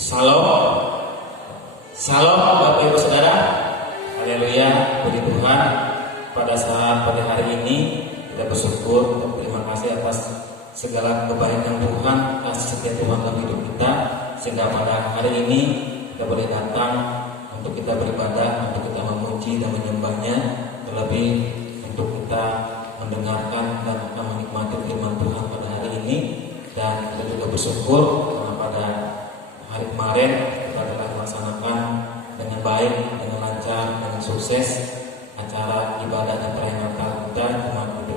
Salam, salam Bapak Ibu Saudara. Haleluya, puji Tuhan. Pada hari ini kita bersyukur dan terima kasih atas segala kebaikan Tuhan, kasih setia Tuhan dalam hidup kita, sehingga pada hari ini kita boleh datang untuk kita beribadah, untuk kita memuji dan menyembahnya, terlebih untuk kita mendengarkan dan menikmati firman Tuhan pada hari ini. Dan kita juga bersyukur karena pada hari kemarin kita telah melaksanakan dengan baik, dengan lancar, dengan sukses acara ibadah dan perayaan Natal kita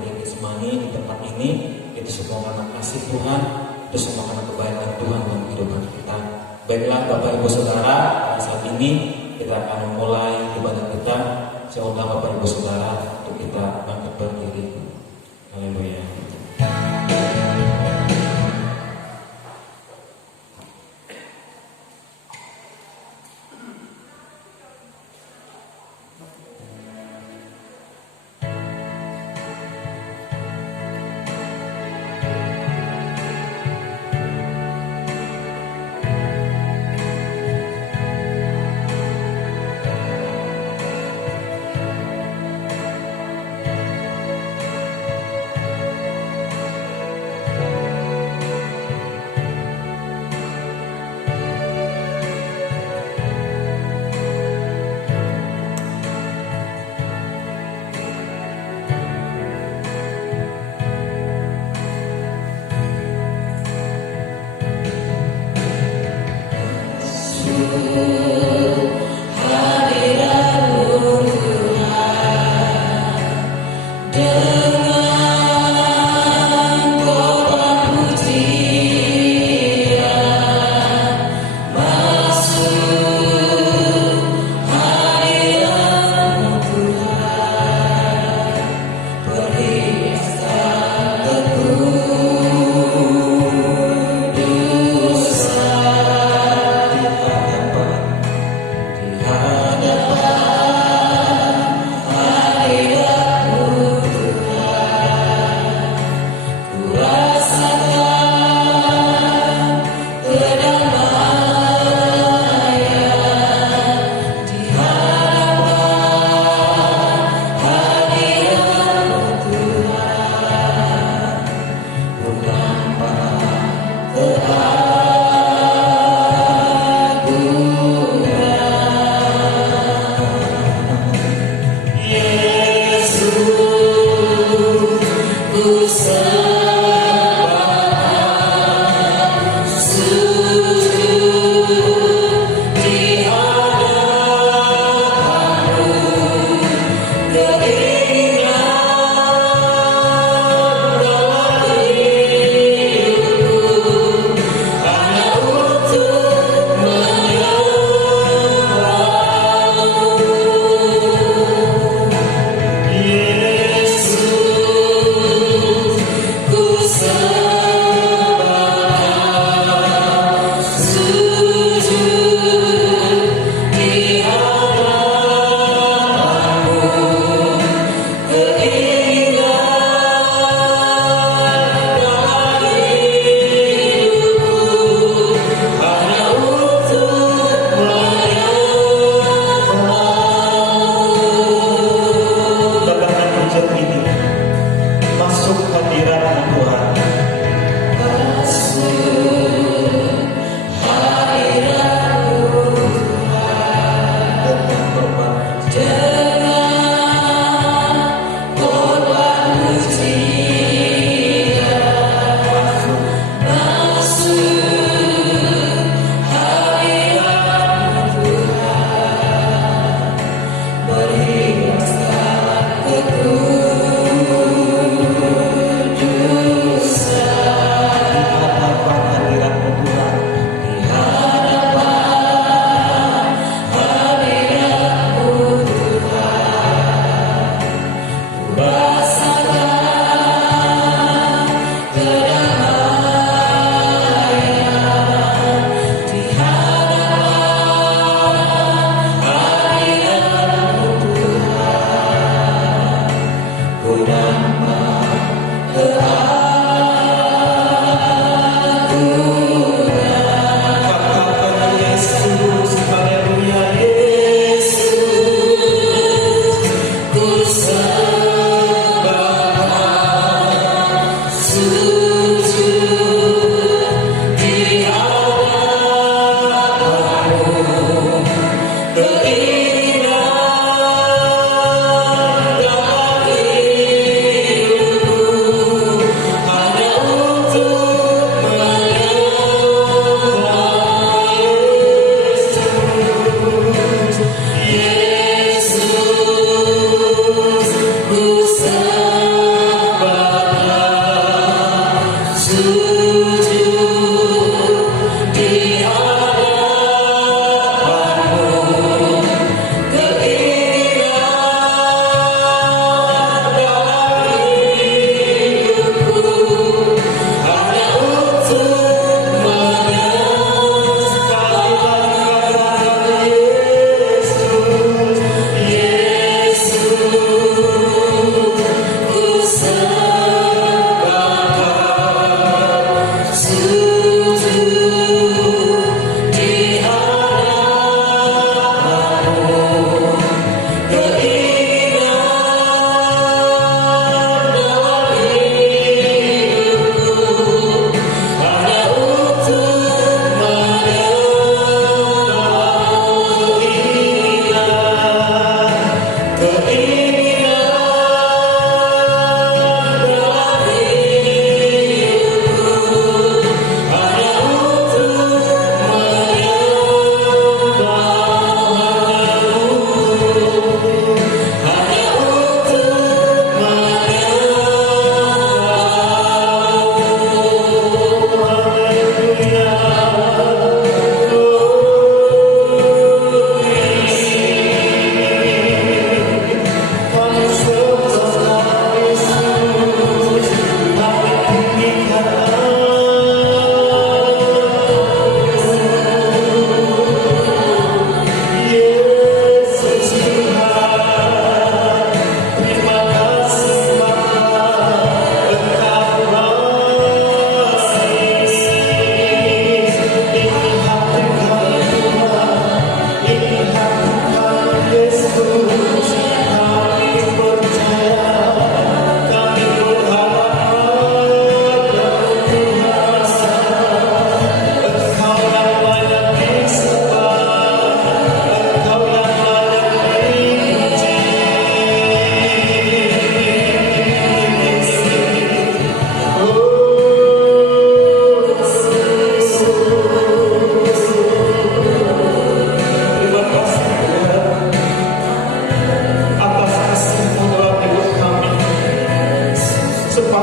di Getsemani di tempat ini. Itu semua karena kasih Tuhan, itu semua karena kebaikan Tuhan dalam kehidupan kita. Baiklah Bapak Ibu Saudara, saat ini kita akan memulai ibadah kita. Saya undang Bapak Ibu Saudara untuk kita bangkit berdiri. Haleluya.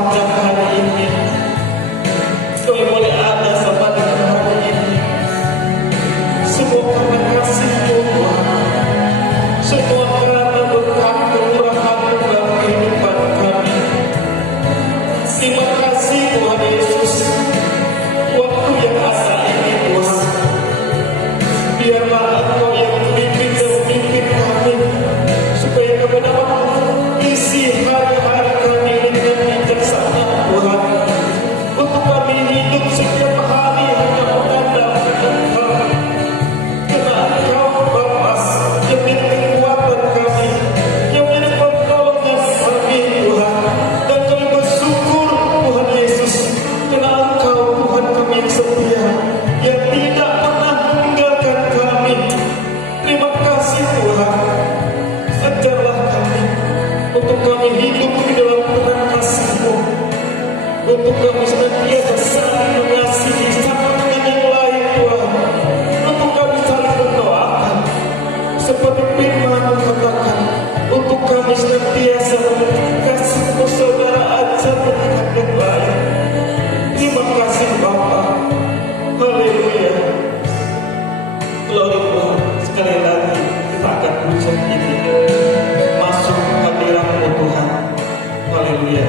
sepanjang hari ini. Kami boleh ada sama dengan hari ini. Semua karena kasih-Mu Tuhan. Semua karena berkat kemurahan-Mu dalam kehidupan kami. Terima kasih Tuhan Yesus. Waktu yang ada ini Tuhan, biarlah Engkau yang memimpin dan memimpin kami, supaya kami dapat isi hari-hari kami dengan bijaksana Tuhan. Untuk kami hidup setiap hari hanya mengandalkan Engkau, karena Engkau Bapa yang menjadi kekuatan kami, yang menjadi pertolongan kami Tuhan. Dan kami bersyukur Tuhan Yesus, karena Engkau Tuhan kami yang setia, yang tidak pernah meninggalkan kami. Terima kasih Tuhan. Ajarlah kami untuk kami hidup di dalam terang kasih-Mu, untuk kami senantiasa saling mengasihi satu dengan yang lain Tuhan, untuk kami saling mendoakan seperti firman-Mu katakan, untuk kami senantiasa memiliki kasih persaudaraan satu dengan yang lain. Terima kasih Bapa. Haleluya. Glory Tuhan. Sekali lagi kita akan ucap ini, masuk hadirat-Mu Tuhan. Haleluya.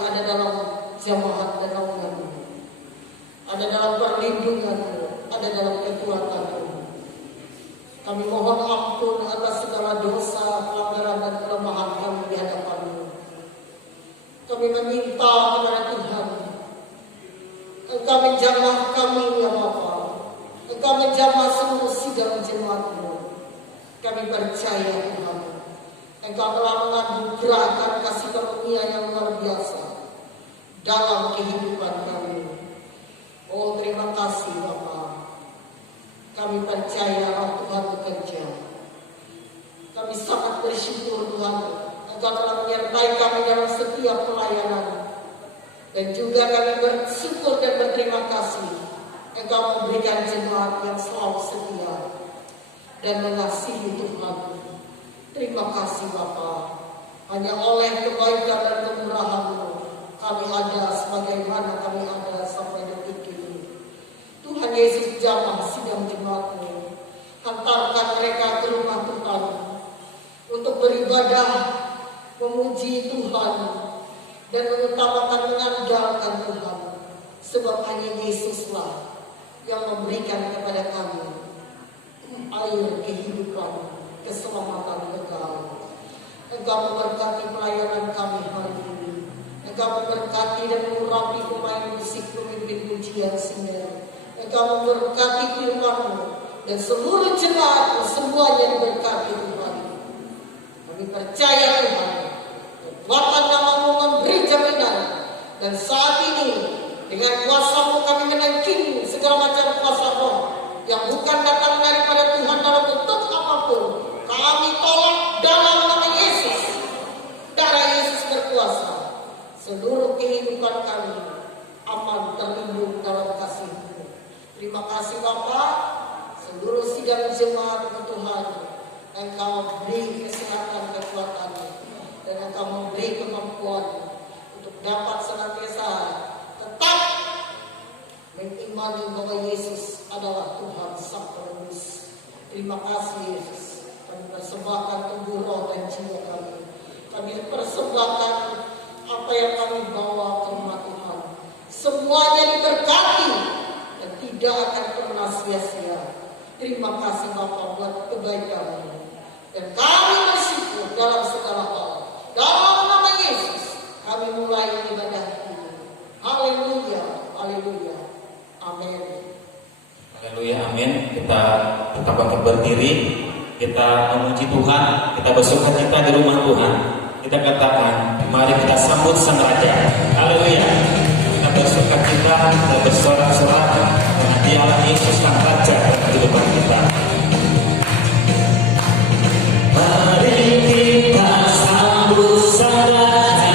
ada dalam jamaah dan naungan-Mu, ada dalam perlindungan-Mu, ada dalam kekuatan-Mu. Kami mohon ampun atas segala dosa, pelanggaran dan kelemahan kami di hadapan-Mu. Kami meminta kepada Tuhan, Engkau menjamah kami ya Bapa, Engkau menjamah seluruh sidang jemaat-Mu. Kami percaya Tuhan, Engkau telah menganugerahkan kasih karunia yang luar biasa dalam kehidupan kami. Oh, terima kasih Bapa. Kami percaya Roh Tuhan bekerja. Kami sangat bersyukur Tuhan, Engkau telah menyertai kami dalam setiap pelayanan. Dan juga kami bersyukur dan berterima kasih Engkau memberikan jemaat yang selalu setia dan mengasihi Tuhan. Terima kasih Bapa. Hanya oleh kebaikan dan kemurahan-Mu kami ada sebagaimana kami ada sampai detik ini. Tuhan Yesus, jamah sidang jemaat-Mu. Hantarkan mereka ke rumah Tuhan untuk beribadah, memuji Tuhan, dan mengutamakan mengandalkan Tuhan. Sebab hanya Yesuslah yang memberikan kepada kami air kehidupan, keselamatan kekal. Engkau memberkati pelayanan kami hari ini. Engkau memberkati dan mengurapi pemain musik, pemimpin pujian singer. Engkau memberkati firman-Mu dan seluruh jemaat-Mu semuanya diberkati Tuhan. Kami percaya Tuhan, kekuatan nama-Mu memberi jaminan. Dan saat ini dengan kuasa-Mu kami menangkini segala macam kuasa roh yang bukan datang daripada Tuhan dalam bentuk apapun. Kami tolak dalam nama Yesus. Darah Yesus berkuasa. Seluruh kehidupan kami aman terlindung dalam kasih-Mu. Terima kasih Bapa. Seluruh sidang jemaat Tuhan, Engkau beri kesehatan, kekuatan, dan Engkau memberi kemampuan untuk dapat senantiasa tetap mengimani bahwa Yesus adalah Tuhan Sang Penebus. Terima kasih Yesus. Kami persembahkan tubuh, roh, dan jiwa kami. Kami persembahkan apa yang kami bawa ke rumah Tuhan. Semuanya diberkati dan tidak akan pernah sia-sia. Terima kasih Bapa buat kebaikan-Mu. Dan kami bersyukur dalam segala hal. Dalam nama Yesus kami mulai ibadah ini. Haleluya, haleluya, amin. Haleluya, amin. Kita tetap akan berdiri. Kita memuji Tuhan. Kita bersukacita di rumah Tuhan. Kita katakan, mari kita sambut Sang Raja. Haleluya. Kita bersukacita, kita bersorak-sorak karena Dialah Yesus Sang Raja dalam kehidupan kita. Mari kita sambut Sang Raja.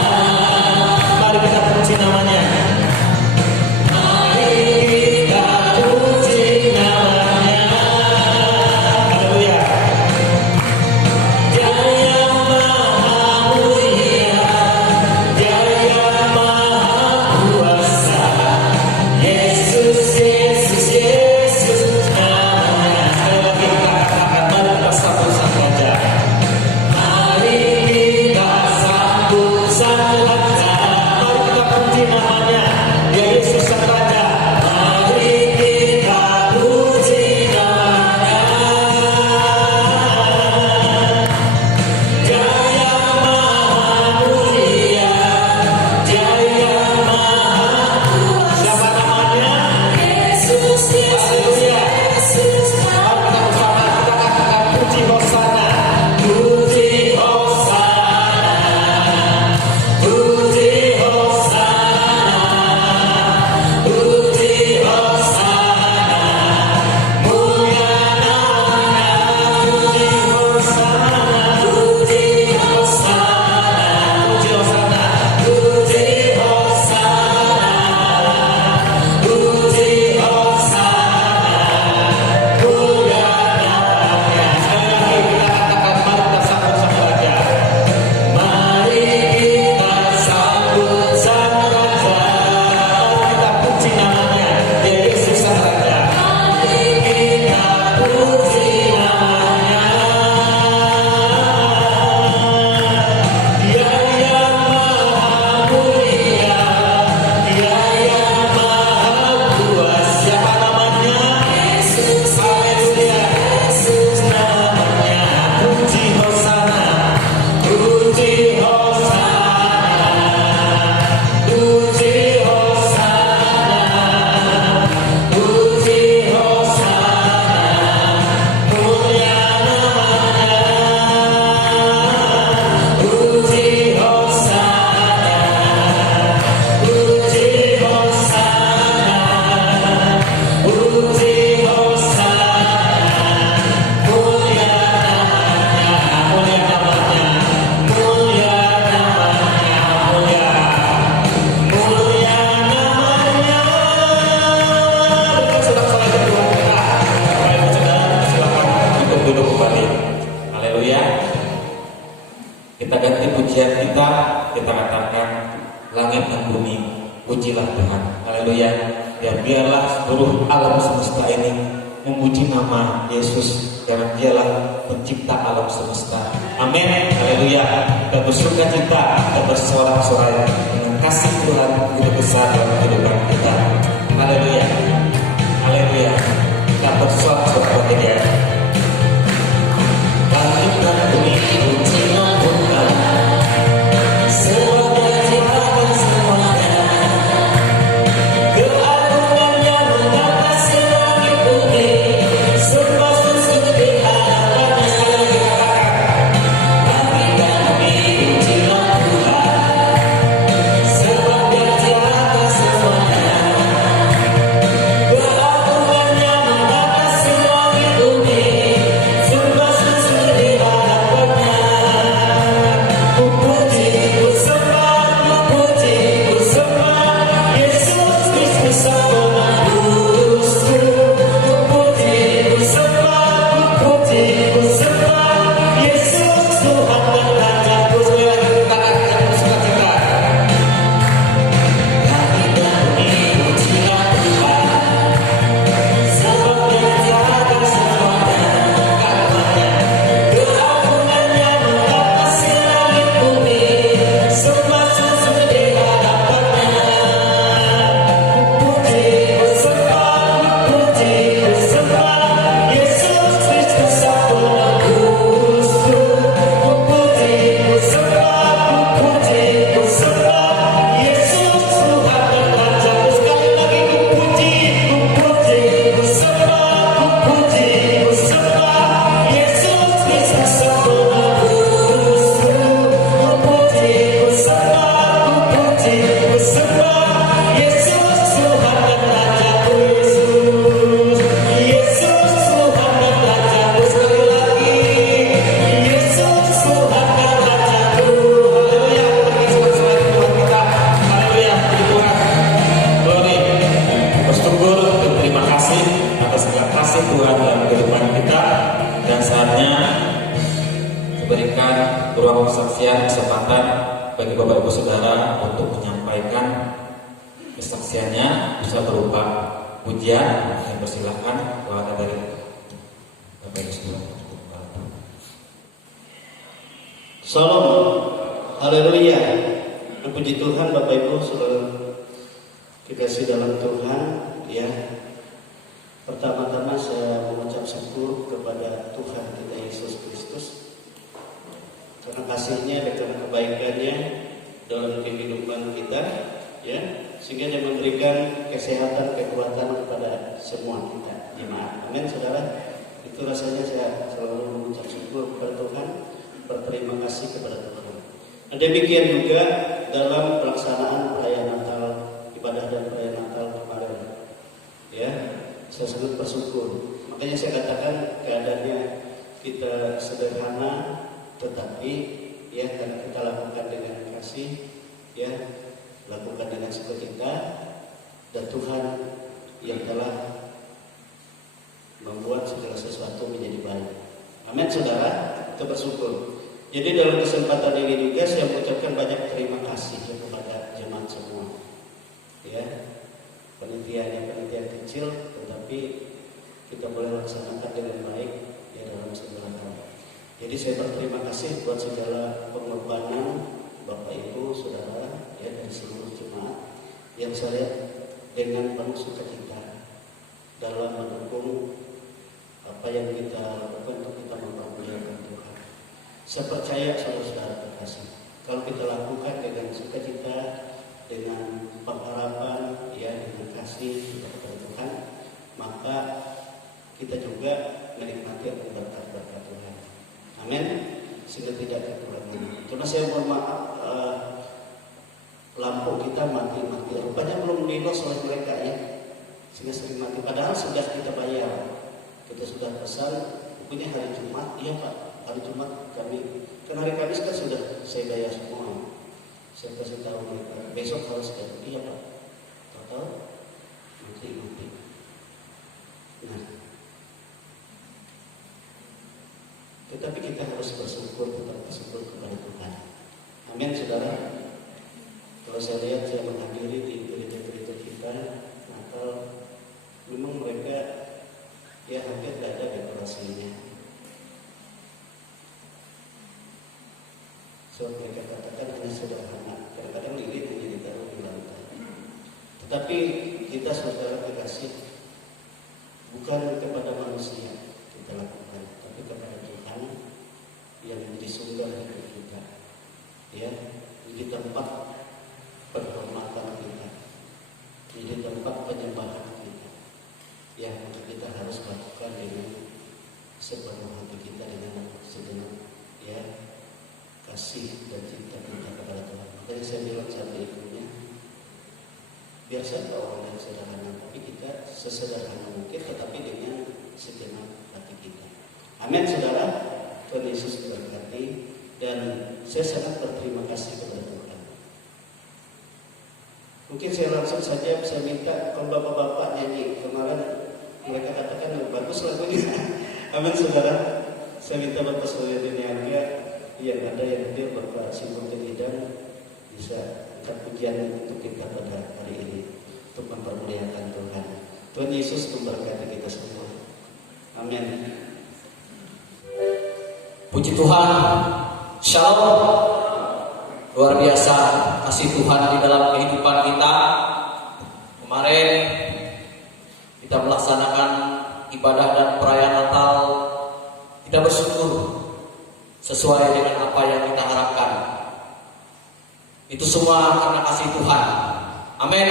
Mari kita puji namanya. Mari kita puji namanya. Haleluya. Jaya Maha Mulia, Jaya Maha Kuasa. Yesus, Yesus, Yesus namanya. dan bumi. Pujilah Tuhan. Haleluya. Dan biarlah seluruh alam semesta ini memuji nama Yesus, karena dialah pencipta alam semesta. Amin. Haleluya. Kita bersuka cita, kita bersorak-sorai dengan kasih Tuhan yang besar dalam kehidupan kita. Haleluya. Haleluya. Kita bersorak-sorai bagi Dia. Langit dan bumi puji Tuhan. Semuanya tiada semuanya. Keagungannya mengatasi langit bumi. Serba sesuatu di hadapannya. Sekali lagi katakan. Langit dan bumi pujilah Tuhan. Sebab Dia tiada semuanya. Keagungannya mengatasi langit bumi. Serba sesuatu di hadapannya. Ku puji, ku sembah, ku puji, ku sembah Yesus Kristus Sang Penebusku. Ku puji, ku sembah, ku puji, ku sembah Yesus Tuhan dan Rajaku. Sekali lagi kita katakan bersukacita. Langit dan bumi pujilah Tuhan. Sebab Dia tiada semuanya. Keagungannya mengatasi langit bumi. Serba sesuatu di hadapannya. Ku puji, ku sembah, ku puji, ku sembah Yesus Kristus Sang Penebusku. Ku puji, ku sembah, ku puji, ku sembah Yesus Tuhan dan Rajaku. Sekali lagi ku puji, ku sembah, ku puji, ku sembah Yesus Kristus Sang Penebusku. Ku puji, ku sembah, ku puji, ku sembah Yesus Tuhan dan Rajaku. Yesus Tuhan dan Rajaku. Sekali lagi Yesus Tuhan dan Rajaku. Haleluya. Bagi selain Tuhan kita. Haleluya. Puji Tuhan. Glory. Bersyukur dan terima kasih atas segala kasih Tuhan dalam kehidupan kita. Dan saatnya diberikan ruang kesaksian, kesempatan bagi Bapak Ibu Saudara untuk menyampaikan kesaksiannya, bisa berupa pujian. Saya persilahkan kalau ada dari Bapak Ibu Saudara. Salam, haleluya. Puji Tuhan Bapak Ibu Saudara dikasih dalam Tuhan, ya. Pertama-tama saya mengucap syukur kepada Tuhan kita Yesus Kristus karena kasih-Nya dan karena kebaikan-Nya dalam kehidupan kita, ya, sehingga Dia memberikan kesehatan, kekuatan kepada semua kita, jemaat. Amin, saudara. Itu rasanya saya selalu mengucap syukur kepada Tuhan, berterima kasih kepada Tuhan. Nah, demikian juga dalam pelaksanaan perayaan Natal, ibadah dan perayaan Natal kemarin, ya, saya sangat bersyukur. Makanya saya katakan keadaannya kita sederhana, tetapi ya karena kita lakukan dengan kasih, ya, lakukan dengan sukacita, dan Tuhan yang telah membuat segala sesuatu menjadi baik. Amin, saudara. Kita bersyukur. Jadi dalam kesempatan ini juga saya mengucapkan banyak terima kasih kepada jemaat semua, ya. Penelitiannya penelitian kecil, tetapi kita boleh laksanakan dengan baik, ya, dalam segala hal. Jadi saya berterima kasih buat segala pengorbanan Bapak Ibu Saudara, ya, dari seluruh jemaat yang saya lihat dengan penuh sukacita dalam mendukung apa yang kita lakukan untuk kita mempermuliakan Tuhan. Saya percaya saudara-saudara terkasih, kalau kita lakukan dengan sukacita, dengan pengharapan, ya, dengan kasih kepada Tuhan, maka kita juga menikmati berkat-berkat Tuhan. Amin. Sehingga tidak kekurangan. Cuma saya mohon maaf, lampu kita mati-mati. Rupanya belum dilos oleh mereka, ya, sehingga sering mati. Padahal sudah kita bayar. Kita sudah pesan, pokoknya hari Jumat, iya Pak, hari Jumat kami. Kan hari Kamis kan sudah saya bayar semua. Saya kasih tahu mereka, besok harus datang. Iya Pak. Tahu? Mati. Nah, tetapi kita harus bersyukur, tetap bersyukur kepada Tuhan. Amin, saudara. Kalau saya lihat, saya menghadiri di gereja-gereja kita Natal, memang mereka ya hampir tidak ada dekorasinya. So mereka katakan hanya sederhana, kadang-kadang lilin hanya ditaruh di lantai. Tetapi kita saudara kekasih, bukan kepada manusia kita lakukan, tapi kepada Tuhan yang menjadi sumber hidup kita, ya, di tempat penghormatan kita, di tempat penyembahan kita, ya, maka kita harus lakukan dengan sepenuh hati kita, dengan segenap, ya, kasih dan cinta kita kepada Tuhan. Makanya saya bilang sama ibunya, biar siapa orang yang sederhana, tapi kita sesederhana mungkin, tetapi dengan segenap hati kita. Amin, saudara. Tuhan Yesus memberkati, dan saya sangat berterima kasih kepada Tuhan. Mungkin saya langsung saja saya minta kalau bapak-bapak nyanyi kemarin, mereka katakan bagus lagunya. Amin, saudara. Saya minta Bapak Saudara Diniaga yang ada yang hadir, Bapak Simon Tenidang, bisa angkat pujian untuk kita pada hari ini untuk mempermuliakan Tuhan. Tuhan Yesus memberkati kita semua. Amin. Puji Tuhan. Shalom. Luar biasa kasih Tuhan di dalam kehidupan kita. Kemarin kita melaksanakan ibadah dan perayaan Natal. Kita bersyukur sesuai dengan apa yang kita harapkan. Itu semua karena kasih Tuhan. Amin.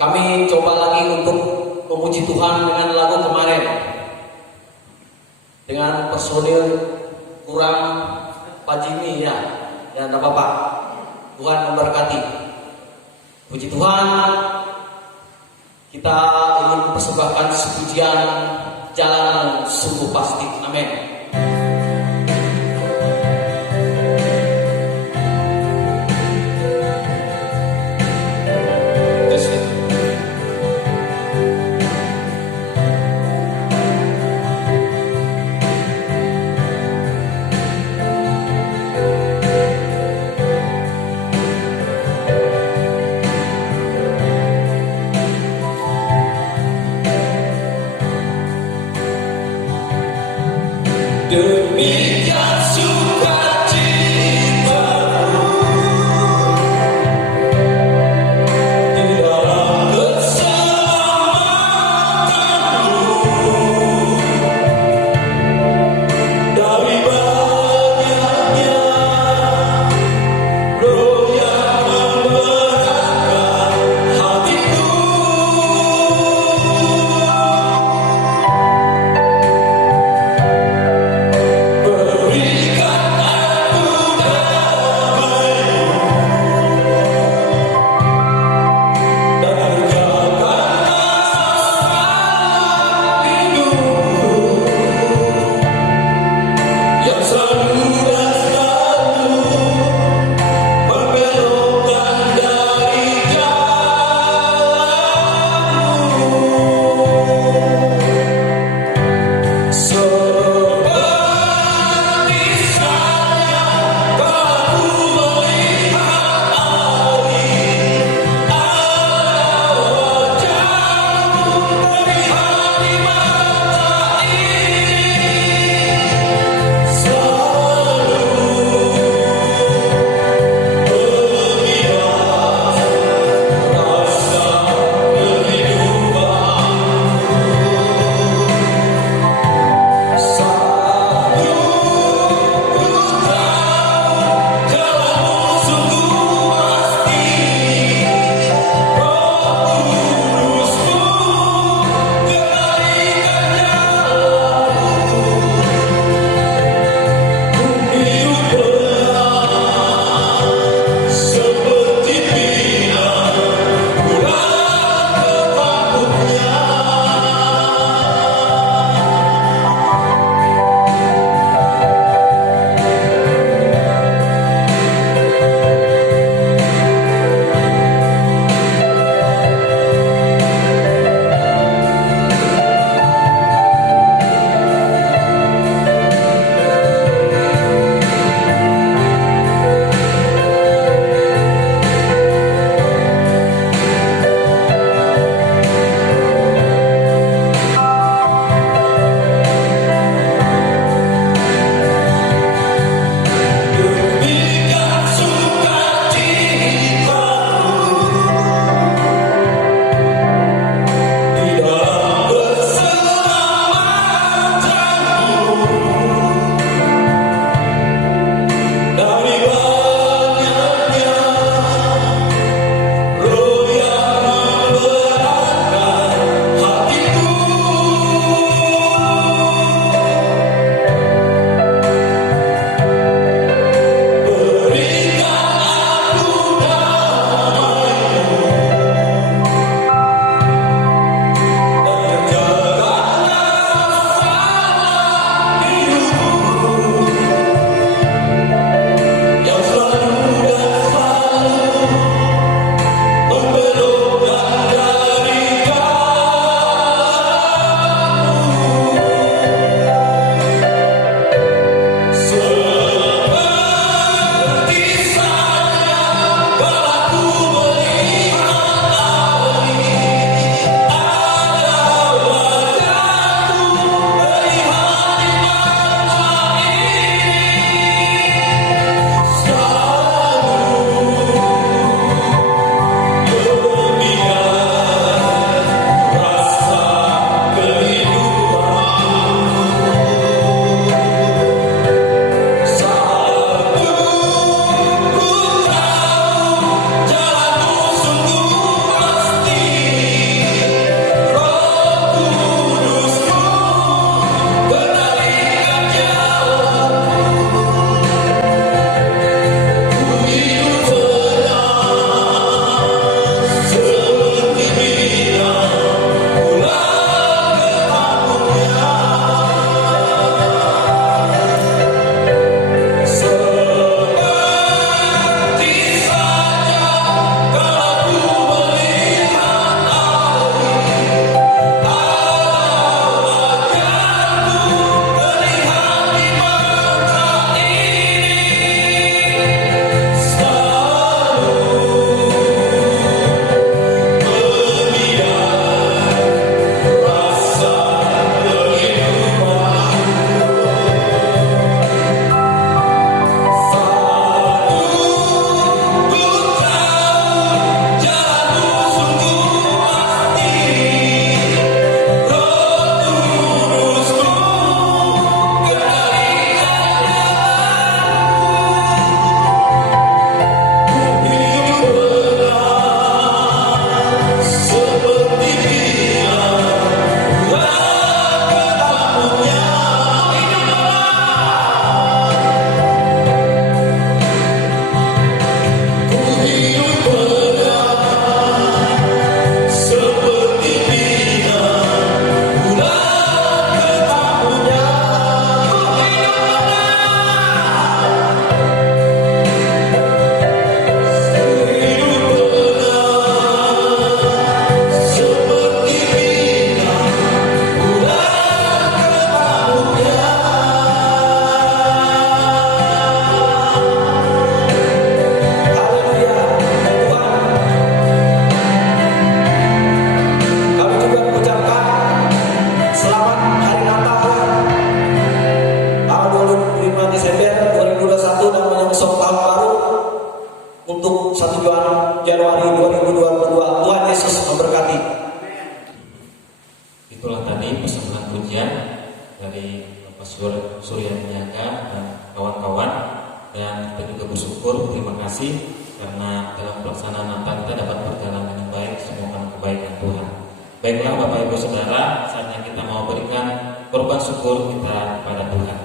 Kami coba lagi untuk memuji Tuhan dengan lagu kemarin, dengan personil kurang Pak Jimmy ya, dan Bapak. Tuhan memberkati. Puji Tuhan. Kita ingin mempersembahkan pujian Jalan Sungguh Pasti. Amin. baru 2022. Tuhan Yesus memberkati. Itulah tadi persembahan pujian dari Bapak Surya Niaga dan kawan-kawan, dan kita juga bersyukur, terima kasih karena dalam pelaksanaan Natal kita dapat berjalan dengan baik, semua karena kebaikan Tuhan. Baiklah Bapak Ibu Saudara, saatnya kita mau berikan korban syukur kita kepada Tuhan.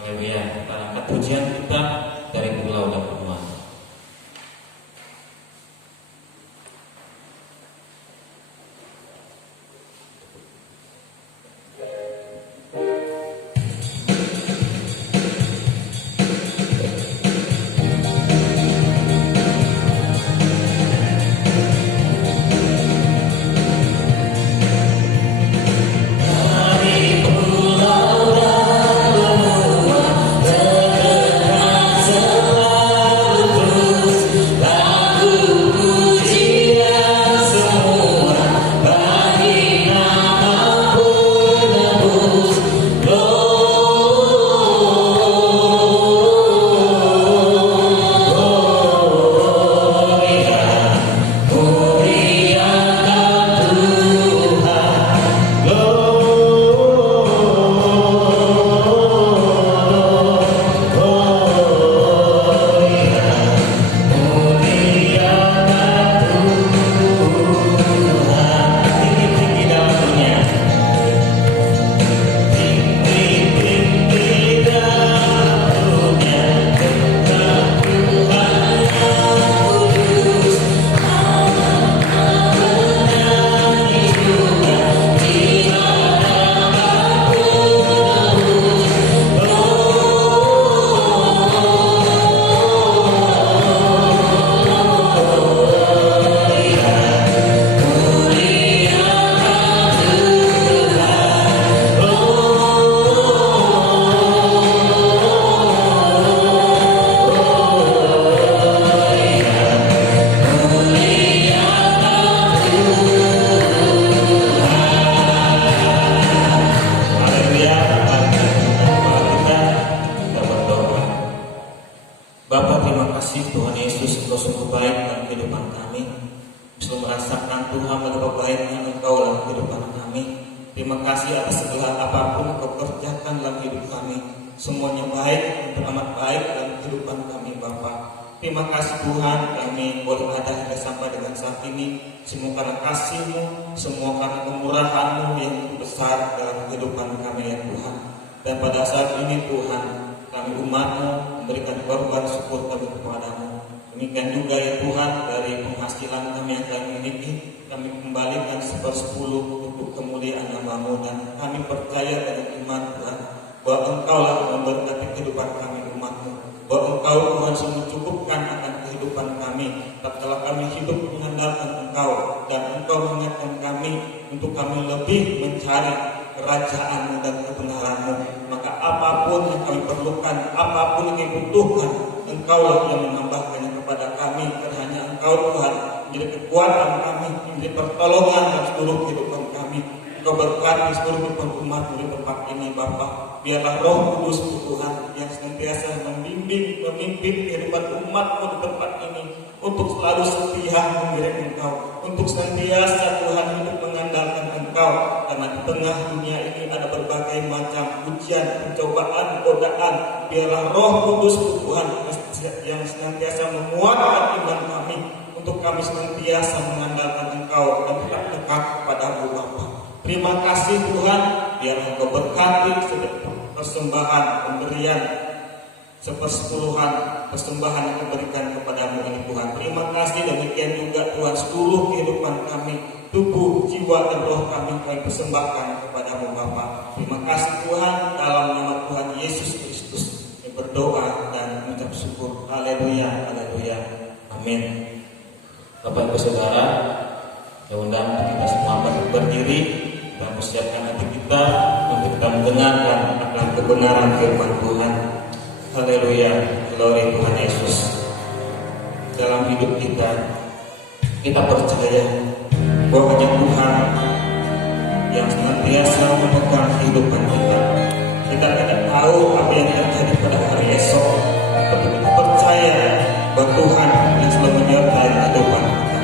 Haleluya. Kita angkat pujian kita dari pulau dan benua. Bapa, terima kasih Tuhan Yesus, Engkau sungguh baik dalam kehidupan kami. Bisa merasakan Tuhan betapa baiknya Engkau dalam kehidupan kami. Terima kasih atas segala apapun Engkau kerjakan dalam hidup kami. Semuanya baik, teramat baik dalam kehidupan kami Bapa. Terima kasih Tuhan, kami boleh ada hingga sampai dengan saat ini. Semua karena kasih-Mu, semua karena kemurahan-Mu yang besar dalam kehidupan kami ya Tuhan. Dan pada saat ini Tuhan, kami umat-Mu memberikan korban syukur kami kepada-Mu. Demikian juga ya Tuhan, dari penghasilan kami yang kami miliki, kami kembalikan 1/10 untuk kemuliaan nama-Mu. Dan kami percaya dengan iman Tuhan, bahwa Engkau-lah memberkati kehidupan kami umat-Mu, bahwa Engkau Tuhan sungguh cukupkan akan kehidupan kami. Tatkala kami hidup mengandalkan Engkau, dan Engkau mengingatkan kami untuk kami lebih mencari kerajaan-Mu dan kebenaran-Mu, maka apapun yang kami perlukan, apapun yang kami butuhkan, Engkau-lah yang menambahkannya kepada kami. Karena hanya Engkau Tuhan menjadi kekuatan kami, menjadi pertolongan dalam seluruh kehidupan kami. Engkau berkati seluruh kehidupan umat-Mu di tempat ini Bapa. Biarlah Roh Kudus Tuhan yang senantiasa memimpin kehidupan umat-Mu di tempat ini, untuk selalu setia mengiring Engkau, untuk senantiasa Tuhan hidup mengandalkan Engkau. Karena di tengah dunia ini ada berbagai macam ujian, pencobaan, godaan. Biarlah Roh Kudus Tuhan yang senantiasa menguatkan iman kami, untuk kami senantiasa mengandalkan Engkau dan tetap dekat kepada-Mu Bapa. Terima kasih Tuhan, biarlah Engkau berkati setiap persembahan, pemberian 1/10 persembahan yang diberikan kepada-Mu ini Tuhan. Terima kasih, demikian juga Tuhan seluruh kehidupan kami, tubuh, jiwa, dan roh kami persembahkan kepada-Mu Bapa. Terima kasih Tuhan, dalam nama Tuhan Yesus Kristus yang berdoa dan mengucap syukur. Haleluya, haleluya, amin. Bapak Ibu Saudara, saya undang kita semua berdiri dan persiapkan hati kita untuk kita mendengarkan akan kebenaran firman Tuhan. Haleluya, glory Tuhan Yesus. Dalam hidup kita percaya bahwa hanya Tuhan yang senantiasa memegang kehidupan kita. Kita tidak tahu apa yang terjadi pada hari esok, tapi kita percaya bahwa Tuhan yang selalu menyertai kehidupan kita.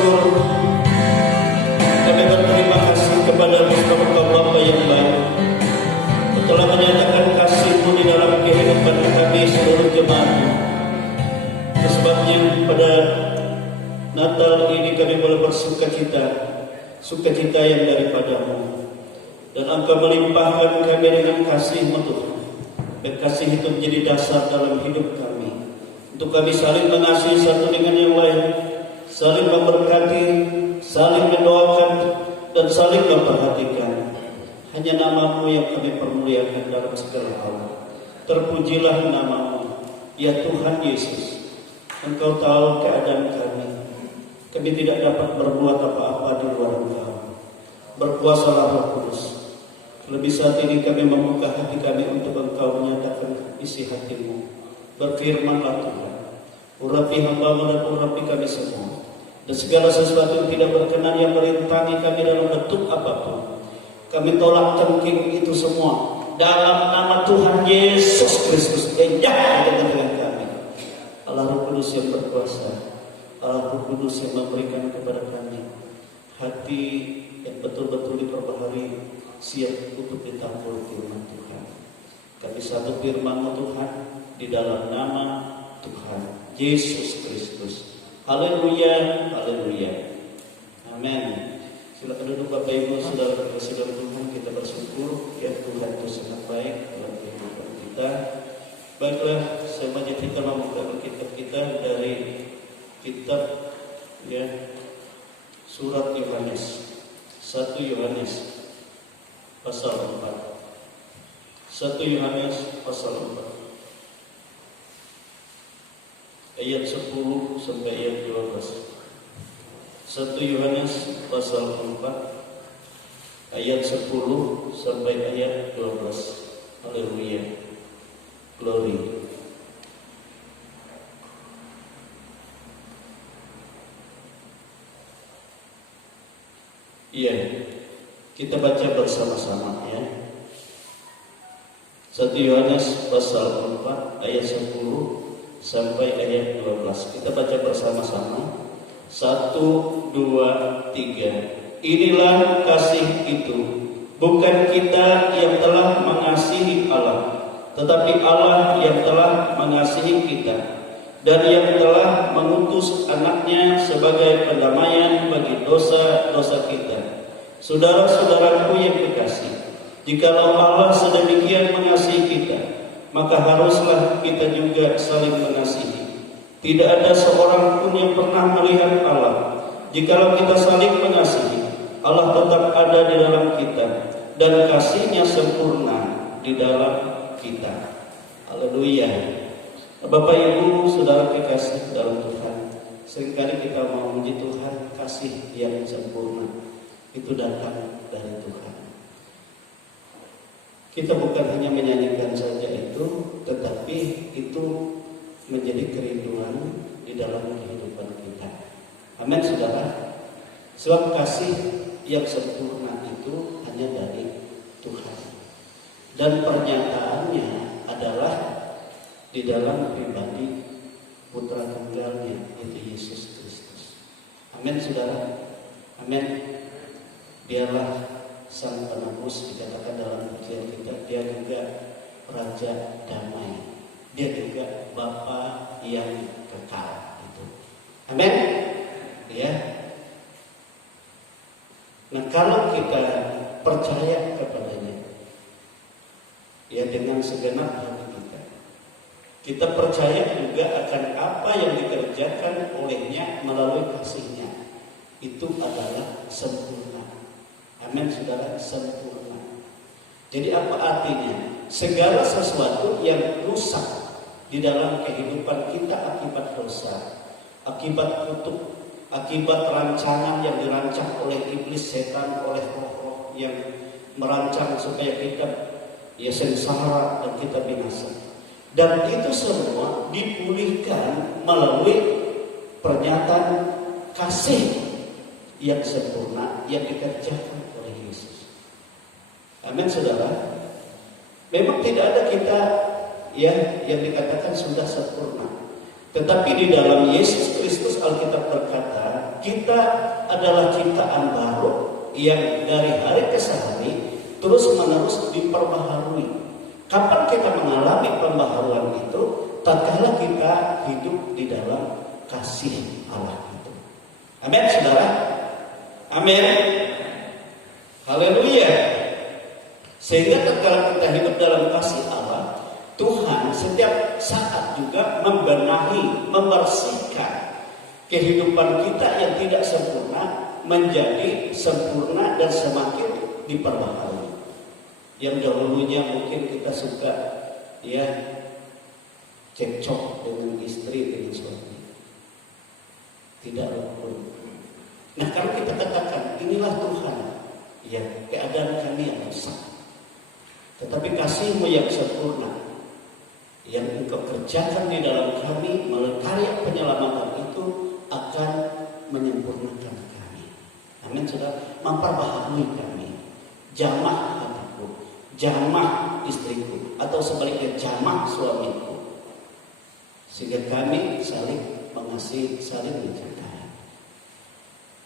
bersyukur, kami berterima kasih kepada Engkau Bapa yang baik, telah menyatakan kasih-Mu di dalam kehidupan kami seluruh jemaat. Sebabnya pada Natal ini kami boleh bersukacita, sukacita yang daripada-Mu, dan Engkau melimpahkan kami dengan kasih-Mu Tuhan. Dan kasih itu menjadi dasar dalam hidup kami, untuk kami saling mengasihi satu dengan yang lain, saling memberkati, saling mendoakan, dan saling memperhatikan. Hanya nama-Mu yang kami permuliakan dalam segala hal. Terpujilah nama-Mu, ya Tuhan Yesus. Engkau tahu keadaan kami. Kami tidak dapat berbuat apa-apa di luar Engkau. Berkuasalah Roh Kudus. Lebih saat ini kami membuka hati kami untuk Engkau menyatakan isi hati-Mu. Berfirmanlah Tuhan, urapi hamba-Mu dan urapi kami semua, dan segala sesuatu yang tidak berkenan yang merintangi kami dalam bentuk apapun, kami tolak tengking itu semua dalam nama Tuhan Yesus Kristus. Lenyap di tengah kami. Allah Roh Kudus yang berkuasa, Allah Roh Kudus yang memberikan kepada kami hati yang betul-betul diperbaharui, siap untuk ditampung firman Tuhan. Kami satu firman-Mu Tuhan di dalam nama Tuhan Yesus Kristus. Haleluya, haleluya. Amin. Silakan duduk Bapak Ibu, saudara kasih dalam Tuhan. Kita bersyukur ya Tuhan itu sangat baik dalam kehidupan kita. Baiklah, semuanya kita membuka Alkitab kita dari kitab ya surat Yohanes, 1 Yohanes pasal 4. 1 Yohanes pasal 4 ayat 10 sampai ayat 12. 1 Yohanes pasal 4 ayat 10 sampai ayat 12. Haleluya. Glory. Iya. Kita baca bersama-sama ya. 1 Yohanes pasal 4 ayat 10 sampai ayat 12. Kita baca bersama-sama. 1, 2, 3. Inilah kasih itu, bukan kita yang telah mengasihi Allah, tetapi Allah yang telah mengasihi kita, dan yang telah mengutus anaknya sebagai pendamaian bagi dosa-dosa kita. Saudara-saudaraku yang kekasih, jikalau Allah sedemikian mengasihi kita, maka haruslah kita juga saling mengasihi. Tidak ada seorang pun yang pernah melihat Allah. Jikalau kita saling mengasihi, Allah tetap ada di dalam kita, dan kasih-Nya sempurna di dalam kita. Haleluya. Bapak Ibu, saudara kekasih dalam Tuhan, seringkali kita mau memuji Tuhan, kasih yang sempurna itu datang dari Tuhan. Kita bukan hanya menyanyikan saja itu, tetapi itu menjadi kerinduan di dalam kehidupan kita. Amin, saudara. Sebab kasih yang sempurna itu hanya dari Tuhan, dan pernyataannya adalah di dalam pribadi Putra Tunggalnya, yaitu Yesus Kristus. Amin, saudara. Amin. Dialah Sang Penebus, dikatakan dalam pujian kita. Dia juga Raja Damai. Dia juga Bapa yang kekal. Gitu. Amin. Ya. Nah, kalau kita percaya kepadanya, ya dengan segenap hati kita percaya juga akan apa yang dikerjakan olehnya melalui kasih-Nya. Itu adalah sempurna. Amin, saudara, sempurna. Jadi apa artinya? Segala sesuatu yang rusak di dalam kehidupan kita akibat dosa, akibat kutuk, akibat rancangan yang dirancang oleh iblis, setan, oleh roh-roh yang merancang supaya kita ya sengsara dan kita binasa. Dan itu semua dipulihkan melalui pernyataan kasih yang sempurna yang dikerjakan oleh Yesus. Amin, saudara. Memang tidak ada kita yang dikatakan sudah sempurna, tetapi di dalam Yesus Kristus Alkitab berkata kita adalah ciptaan baru yang dari hari ke hari terus menerus diperbaharui. Kapan kita mengalami pembaharuan itu? Tatkala kita hidup di dalam kasih Allah itu. Amin, saudara. Amin. Haleluya. Sehingga tatkala kita hidup dalam kasih Allah, Tuhan setiap saat juga membenahi, membersihkan kehidupan kita yang tidak sempurna menjadi sempurna dan semakin diperbaharui. Yang dahulunya mungkin kita suka ya cekcok dengan istri, dengan suami, tidak rukun. Nah, kalau kita katakan inilah Tuhan, ya keadaan kami yang rusak, tetapi kasih-Mu yang sempurna yang Engkau kerjakan di dalam kami melalui karya penyelamatan itu akan menyempurnakan kami. Amin, saudara. Memperbaharui kami, jamah hatiku, jamah istriku, atau sebaliknya jamah suamiku, sehingga kami saling mengasihi, saling mencintai.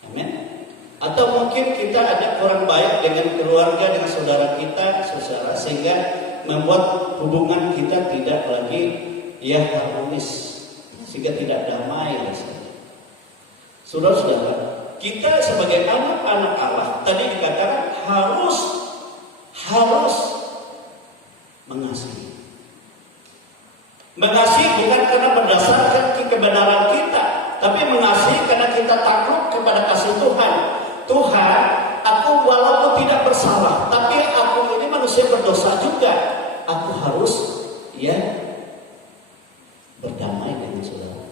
Amin. Atau mungkin kita ada kurang baik dengan keluarga, dengan saudara kita, saudara, sehingga membuat hubungan kita tidak lagi ya harmonis, sehingga tidak damai rasanya. Saudara-saudara, kita sebagai anak-anak Allah tadi dikatakan harus mengasihi. Mengasihi bukan karena berdasarkan kebenaran kita, tapi mengasihi karena kita takut kepada kasih Tuhan. Tuhan, aku walaupun tidak bersalah, tapi aku ini manusia berdosa juga. Aku harus ya berdamai dengan saudara.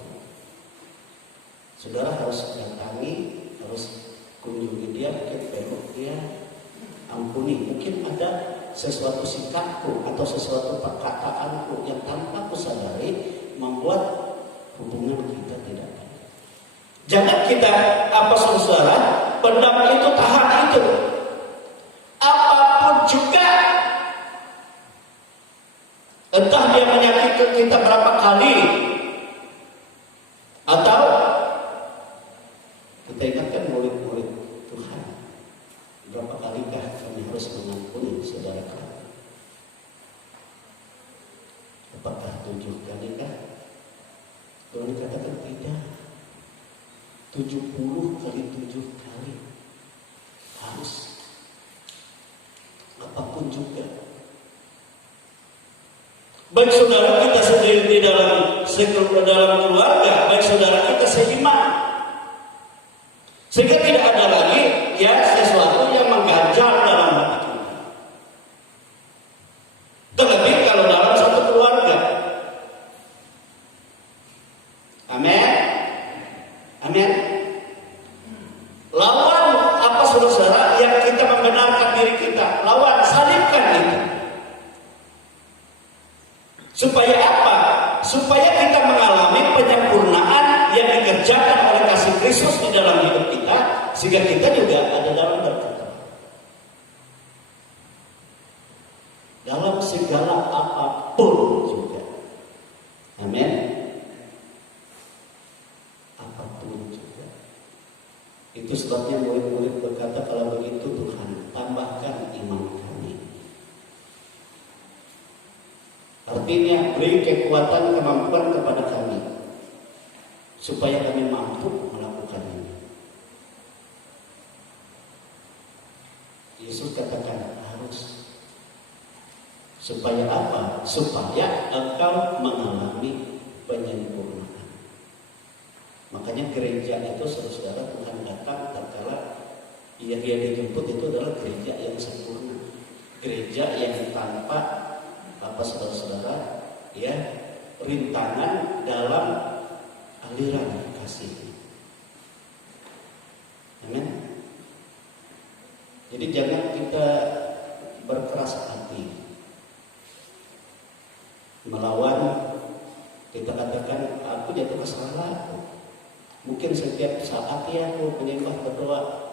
Saudara harus datangi, harus kunjungi dia, tengok dia, ampuni. Mungkin ada sesuatu sikapku atau sesuatu perkataanku yang tanpa aku sadari membuat hubungan kita tidak baik. Jangan kita saudara, pendam itu, tahan itu. Apapun juga, entah dia menyakiti kita berapa kali, atau kita ingatkan murid-murid Tuhan, berapa kalikah kami harus mengampuni saudara kami? Apakah 7 kalikah? Tuhan dikatakan tidak. 70 kali 7 kali harus, apapun juga. Baik saudara kita sendiri di dalam keluarga, baik saudara kita seiman, sehingga tidak ada lagi ya sesuatu yang mengganjal dalam hati kita. Terlebih kalau dalam satu keluarga. Amin. Amin. Lawan saudara yang kita membenarkan diri kita, lawan, salibkan itu. Supaya apa? Supaya kita mengalami penyempurnaan yang dikerjakan oleh kasih Kristus di dalam hidup kita, sehingga kita juga ada dalam berkat. Dalam segala apapun juga. Amin. Apapun juga. Itu sebabnya murid-murid berkata, kalau begitu Tuhan, tambahkan iman kami. Artinya beri kekuatan, kemampuan kepada kami supaya kami mampu melakukan ini. Yesus katakan harus. Supaya apa? Supaya engkau mengalami penyempurnaan. Makanya gereja itu saudara Tuhan datang tatkala dia dijemput itu adalah gereja yang sempurna. Gereja yang tanpa saudara-saudara ya rintangan dalam aliran kasih. Amin. Jadi jangan kita berkeras hati melawan. Kita katakan aku jatuh kesalahan. Mungkin setiap saat ya aku menyembah, berdoa.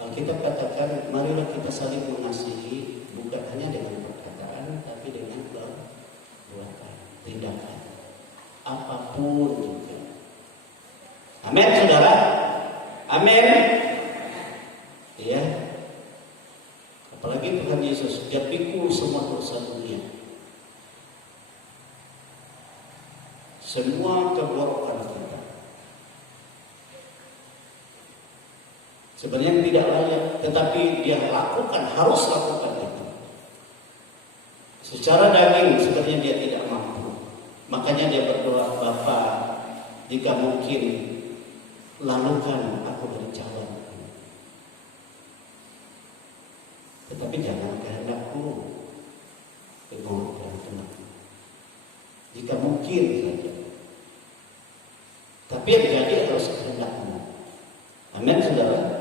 Alkitab katakan marilah kita saling mengasihi, bukan hanya dengan perkataan tapi dengan perbuatan, tindakan, apapun juga. Amin saudara. Amin. Ya. Apalagi Tuhan Yesus, dia pikul semua dosa dunia. Semua keborokan kita. Sebenarnya tidak layak, tetapi dia lakukan, harus lakukan itu. Secara daging sebenarnya dia tidak mampu. Makanya dia berdoa, Bapa, jika mungkin lalukan aku dari jalan. Tetapi jangan kehendakku, mohon kehendakmu. Jika mungkin saja. Tapi yang jadi harus kehendakmu. Amin, saudara.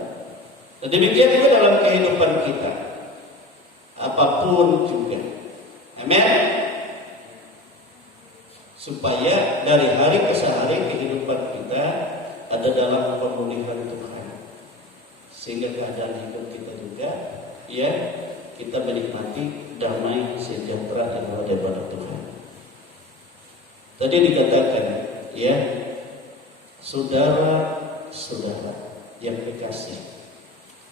Dan demikian juga dalam kehidupan kita, apapun juga, amin. Supaya dari hari ke hari kehidupan kita ada dalam pemulihan Tuhan, sehingga keadaan hidup kita juga, ya, kita menikmati damai sejahtera yang ada pada Tuhan. Tadi dikatakan, ya, saudara-saudara yang dikasih.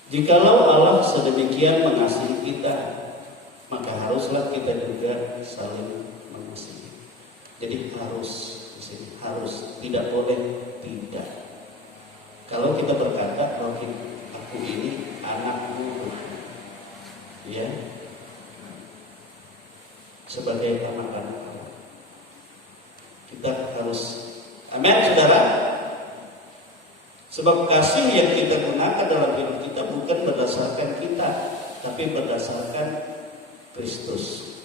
Jikalau Allah sedemikian mengasihi kita, maka haruslah kita juga saling mengasihi. Jadi harus, tidak boleh tidak. Kalau kita berkata bahwa aku ini anakmu, ya, sebagai anak-anak Allah, kita harus, amin, saudara. Sebab kasih yang kita gunakan dalam hidup kita bukan berdasarkan kita, tapi berdasarkan Kristus.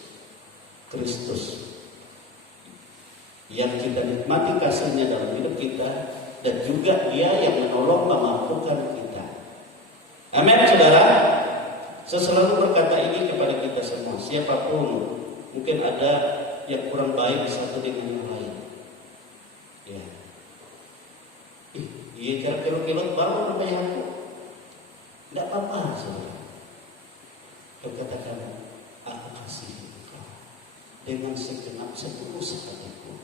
Yang kita nikmati kasihnya dalam hidup kita, dan juga Dia yang menolong memampukan kita. Amin, saudara. Saya selalu berkata ini kepada kita semua, siapapun, mungkin ada yang kurang baik satu dengan yang lain. Ya. Dia kira-kira baru namanya aku. Tidak apa-apa, saudara. Kau katakan, aku kasih engkau dengan segenap seluruh hatiku.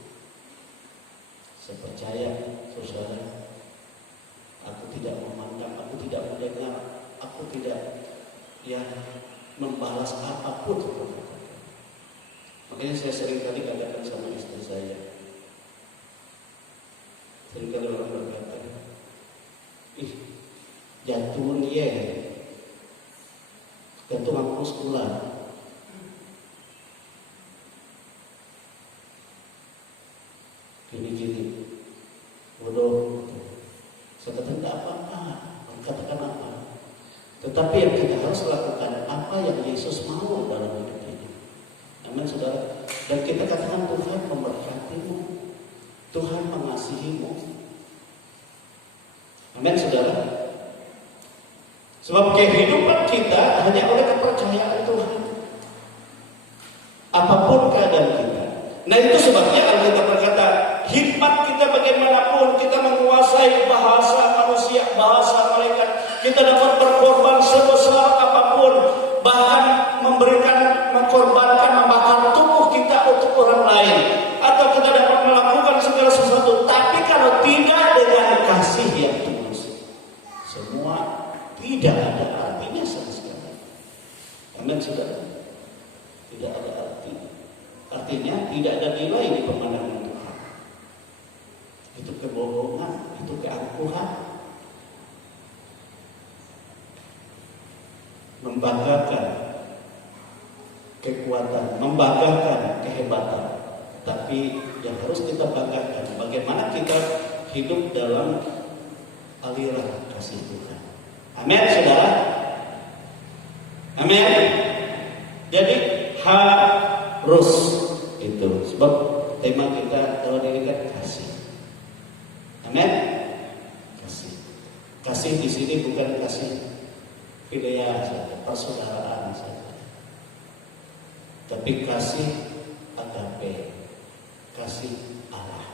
Saya percaya, saudara, aku tidak memandang, aku tidak mendengar, aku tidak membalas apapun. Makanya saya seringkali katakan sama istri saya. Seringkali orang berkata, jantung dia, jantung aku sekolah. Gini, bodoh. Saya katakan tidak apa-apa, katakan apa. Tetapi yang kita harus lakukan apa yang Yesus mau dalam hidup ini. Amin, saudara. Dan kita katakan Tuhan memberkatimu, Tuhan mengasihimu. Amin, saudara. Sebab kehidupan kita hanya oleh kepercayaan Tuhan. Apapun keadaan kita. Nah, itu sebabnya Alkitab berkata, hikmat kita bagaimanapun, kita menguasai bahasa manusia, bahasa malaikat, kita dapat berkorban sebesar apapun, bahkan mengorbankan, membakar tubuh kita untuk orang lain, atau kita dapat melakukan segala sesuatu. Tapi kalau tidak dengan kasih yang tulus, semua tidak ada artinya sama sekali. Amin, saudara. Tidak ada arti. Artinya tidak ada nilai di pemandangan Tuhan. Itu kebohongan, itu keangkuhan, membanggakan kekuatan, membanggakan kehebatan. Tapi yang harus kita banggakan, bagaimana kita hidup dalam aliran kasih Tuhan. Amin, saudara. Amin. Jadi harus itu. Sebab tema kita tahun ini kan kasih. Amin. Kasih. Kasih di sini bukan kasih filial saja, persaudaraan saja. Tapi kasih agape, kasih Allah.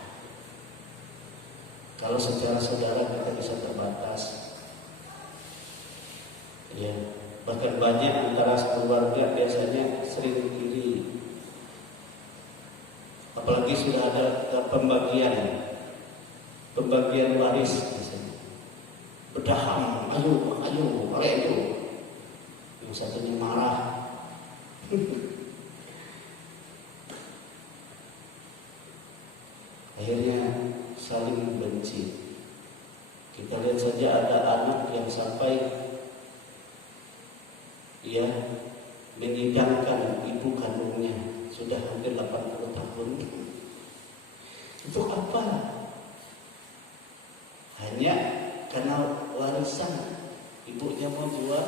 Kalau secara saudara kita bisa terbatas, ya, bahkan banyak antara keluarga biasanya sering iri. Apalagi sudah ada pembagian waris misalnya. berdaham, ayo, itu. Yang satunya marah. Akhirnya saling membenci. Kita lihat saja ada anak yang sampai menyidangkan ibu kandungnya sudah hampir 80 tahun. Itu apa? Hanya karena warisan ibunya mau jual.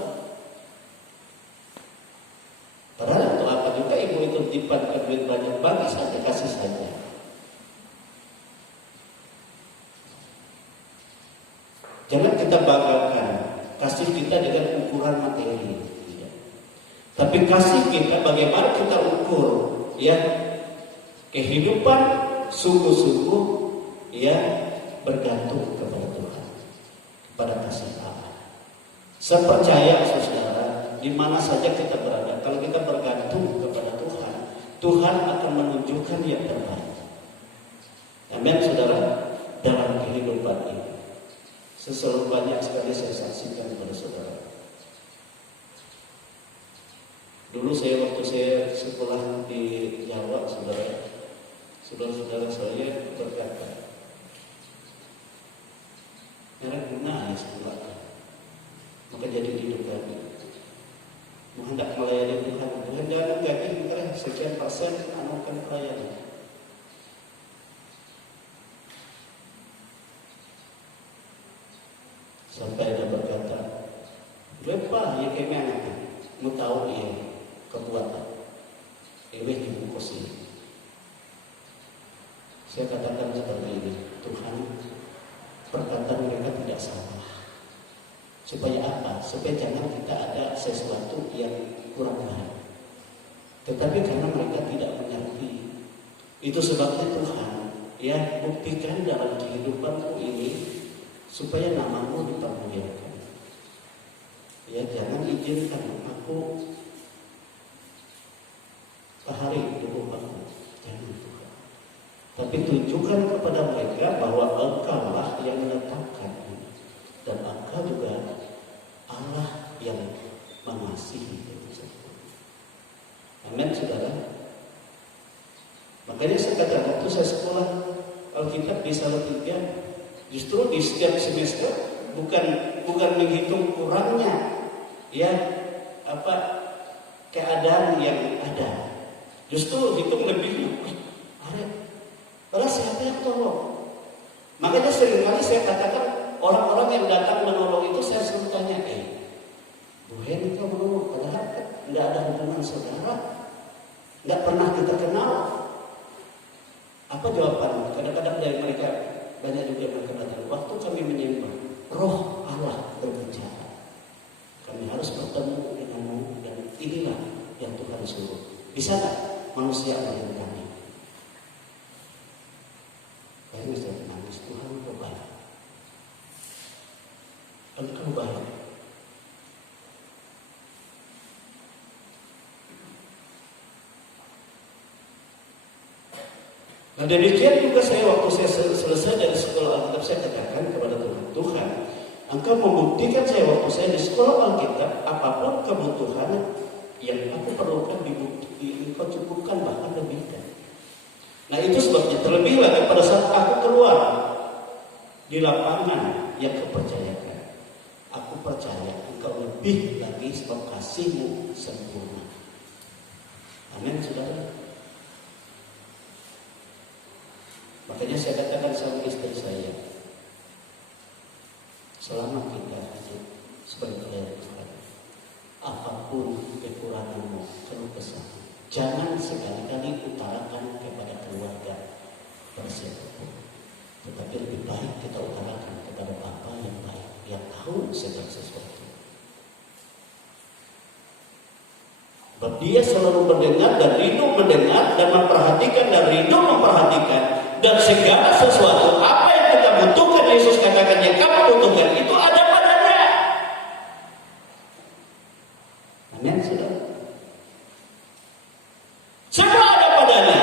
Padahal untuk apa juga ibu itu dipatkan duit banyak, bagi saja, kasih saja. Jangan kita banggakan kasih kita dengan ukuran materi, tidak. Tapi kasih kita bagaimana kita ukur, kehidupan sungguh-sungguh, bergantung kepada Tuhan, kepada kasih Allah. Saya percaya, saudara, di mana saja kita berada, kalau kita bergantung kepada Tuhan, Tuhan akan menunjukkan yang terbaik. Amin, saudara, dalam kehidupan ini. Selalu banyak sekali saya saksikan kepada saudara. Dulu waktu saya sekolah di Jawa, saudara-saudara saya berkata, mereka guna ya sekolah, maka jadi diduga. Hendak melayani Tuhan jangan gaji mereka sekian persen anukan pelayanan. Sampai ada berkata, "Lepas ya kami anak, mau tahu kekuatan, dibungkus ini." Saya katakan seperti ini, Tuhan, perkataan mereka tidak salah. Supaya apa? Supaya jangan kita ada sesuatu yang kurang baik. Tetapi karena mereka tidak mengerti, itu sebabnya Tuhan buktikan dalam kehidupanku ini supaya namamu dipermuliakan. Jangan izinkan aku hari hidup aku, jangan Tuhan. Tapi tunjukkan kepada mereka bahwa Engkaulah yang menetapkan ini, dan Engkau juga Allah yang mengasihi. Amin, saudara. Makanya saya katakan waktu saya sekolah Alkitab di Salatiga, justru di setiap semester bukan menghitung kurangnya keadaan yang ada, justru hitung lebihnya. Padahal siapa yang tolong? Makanya seringkali saya katakan orang-orang yang datang menolong itu saya selalu tanya, Bu Hen itu menolong, padahal tidak ada hubungan saudara, tidak pernah kita kenal. Apa jawaban? Kadang-kadang dari mereka banyak juga yang berkata, waktu kami menyembah, Roh Allah berbicara. Kami harus bertemu denganmu, dan inilah yang Tuhan suruh. Bisa tak manusia melihat kami? Akhirnya saya menangis, Tuhan Engkau baik. Engkau baik. Nah demikian juga saya waktu saya selesai dari sekolah Alkitab, saya katakan kepada Tuhan, Tuhan, Engkau membuktikan saya waktu saya di sekolah Alkitab, apapun kebutuhan yang aku perlukan Engkau cukupkan, bahkan lebih. Nah itu sebabnya terlebih lagi pada saat aku keluar di lapangan yang kepercayaan, aku percaya Engkau lebih lagi sebab kasih-Mu sempurna. Amin, saudara. Makanya saya katakan sama istri saya, selama kita hidup sebagai pelayan Tuhan, apapun kekuranganmu, keluh kesah, jangan sekali-kali utarakan kepada keluarga siapapun. Tetapi lebih baik kita utarakan kepada Bapa yang baik, yang tahu segala sesuatu. Sebab Dia selalu mendengar dan rindu mendengar, dan memperhatikan dan rindu memperhatikan. Dan segala sesuatu apa yang kita butuhkan, Yesus katakan yang kamu butuhkan itu ada padanya. Amin, saudara. Semua ada padanya.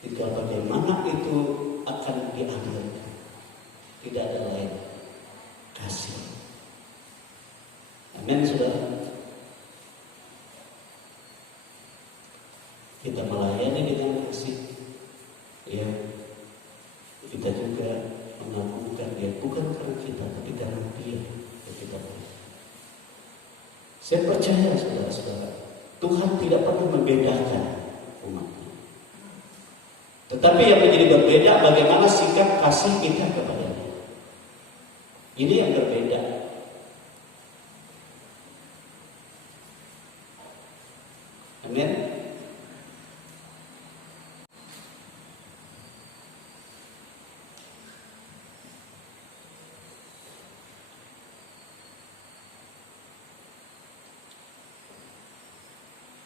Tinggal bagaimana itu akan tidak ada lain, kasih. Amin, saudara. Kita melayani dengan kasih, ya. Kita juga mengagungkan Dia, bukan karena kita, tapi karena Dia yang kita melayani. Saya percaya, saudara-saudara, Tuhan tidak pernah membedakan umatnya. Tetapi yang menjadi berbeda bagaimana sikap kasih kita kepada-Nya. Ini yang berbeda. Amin.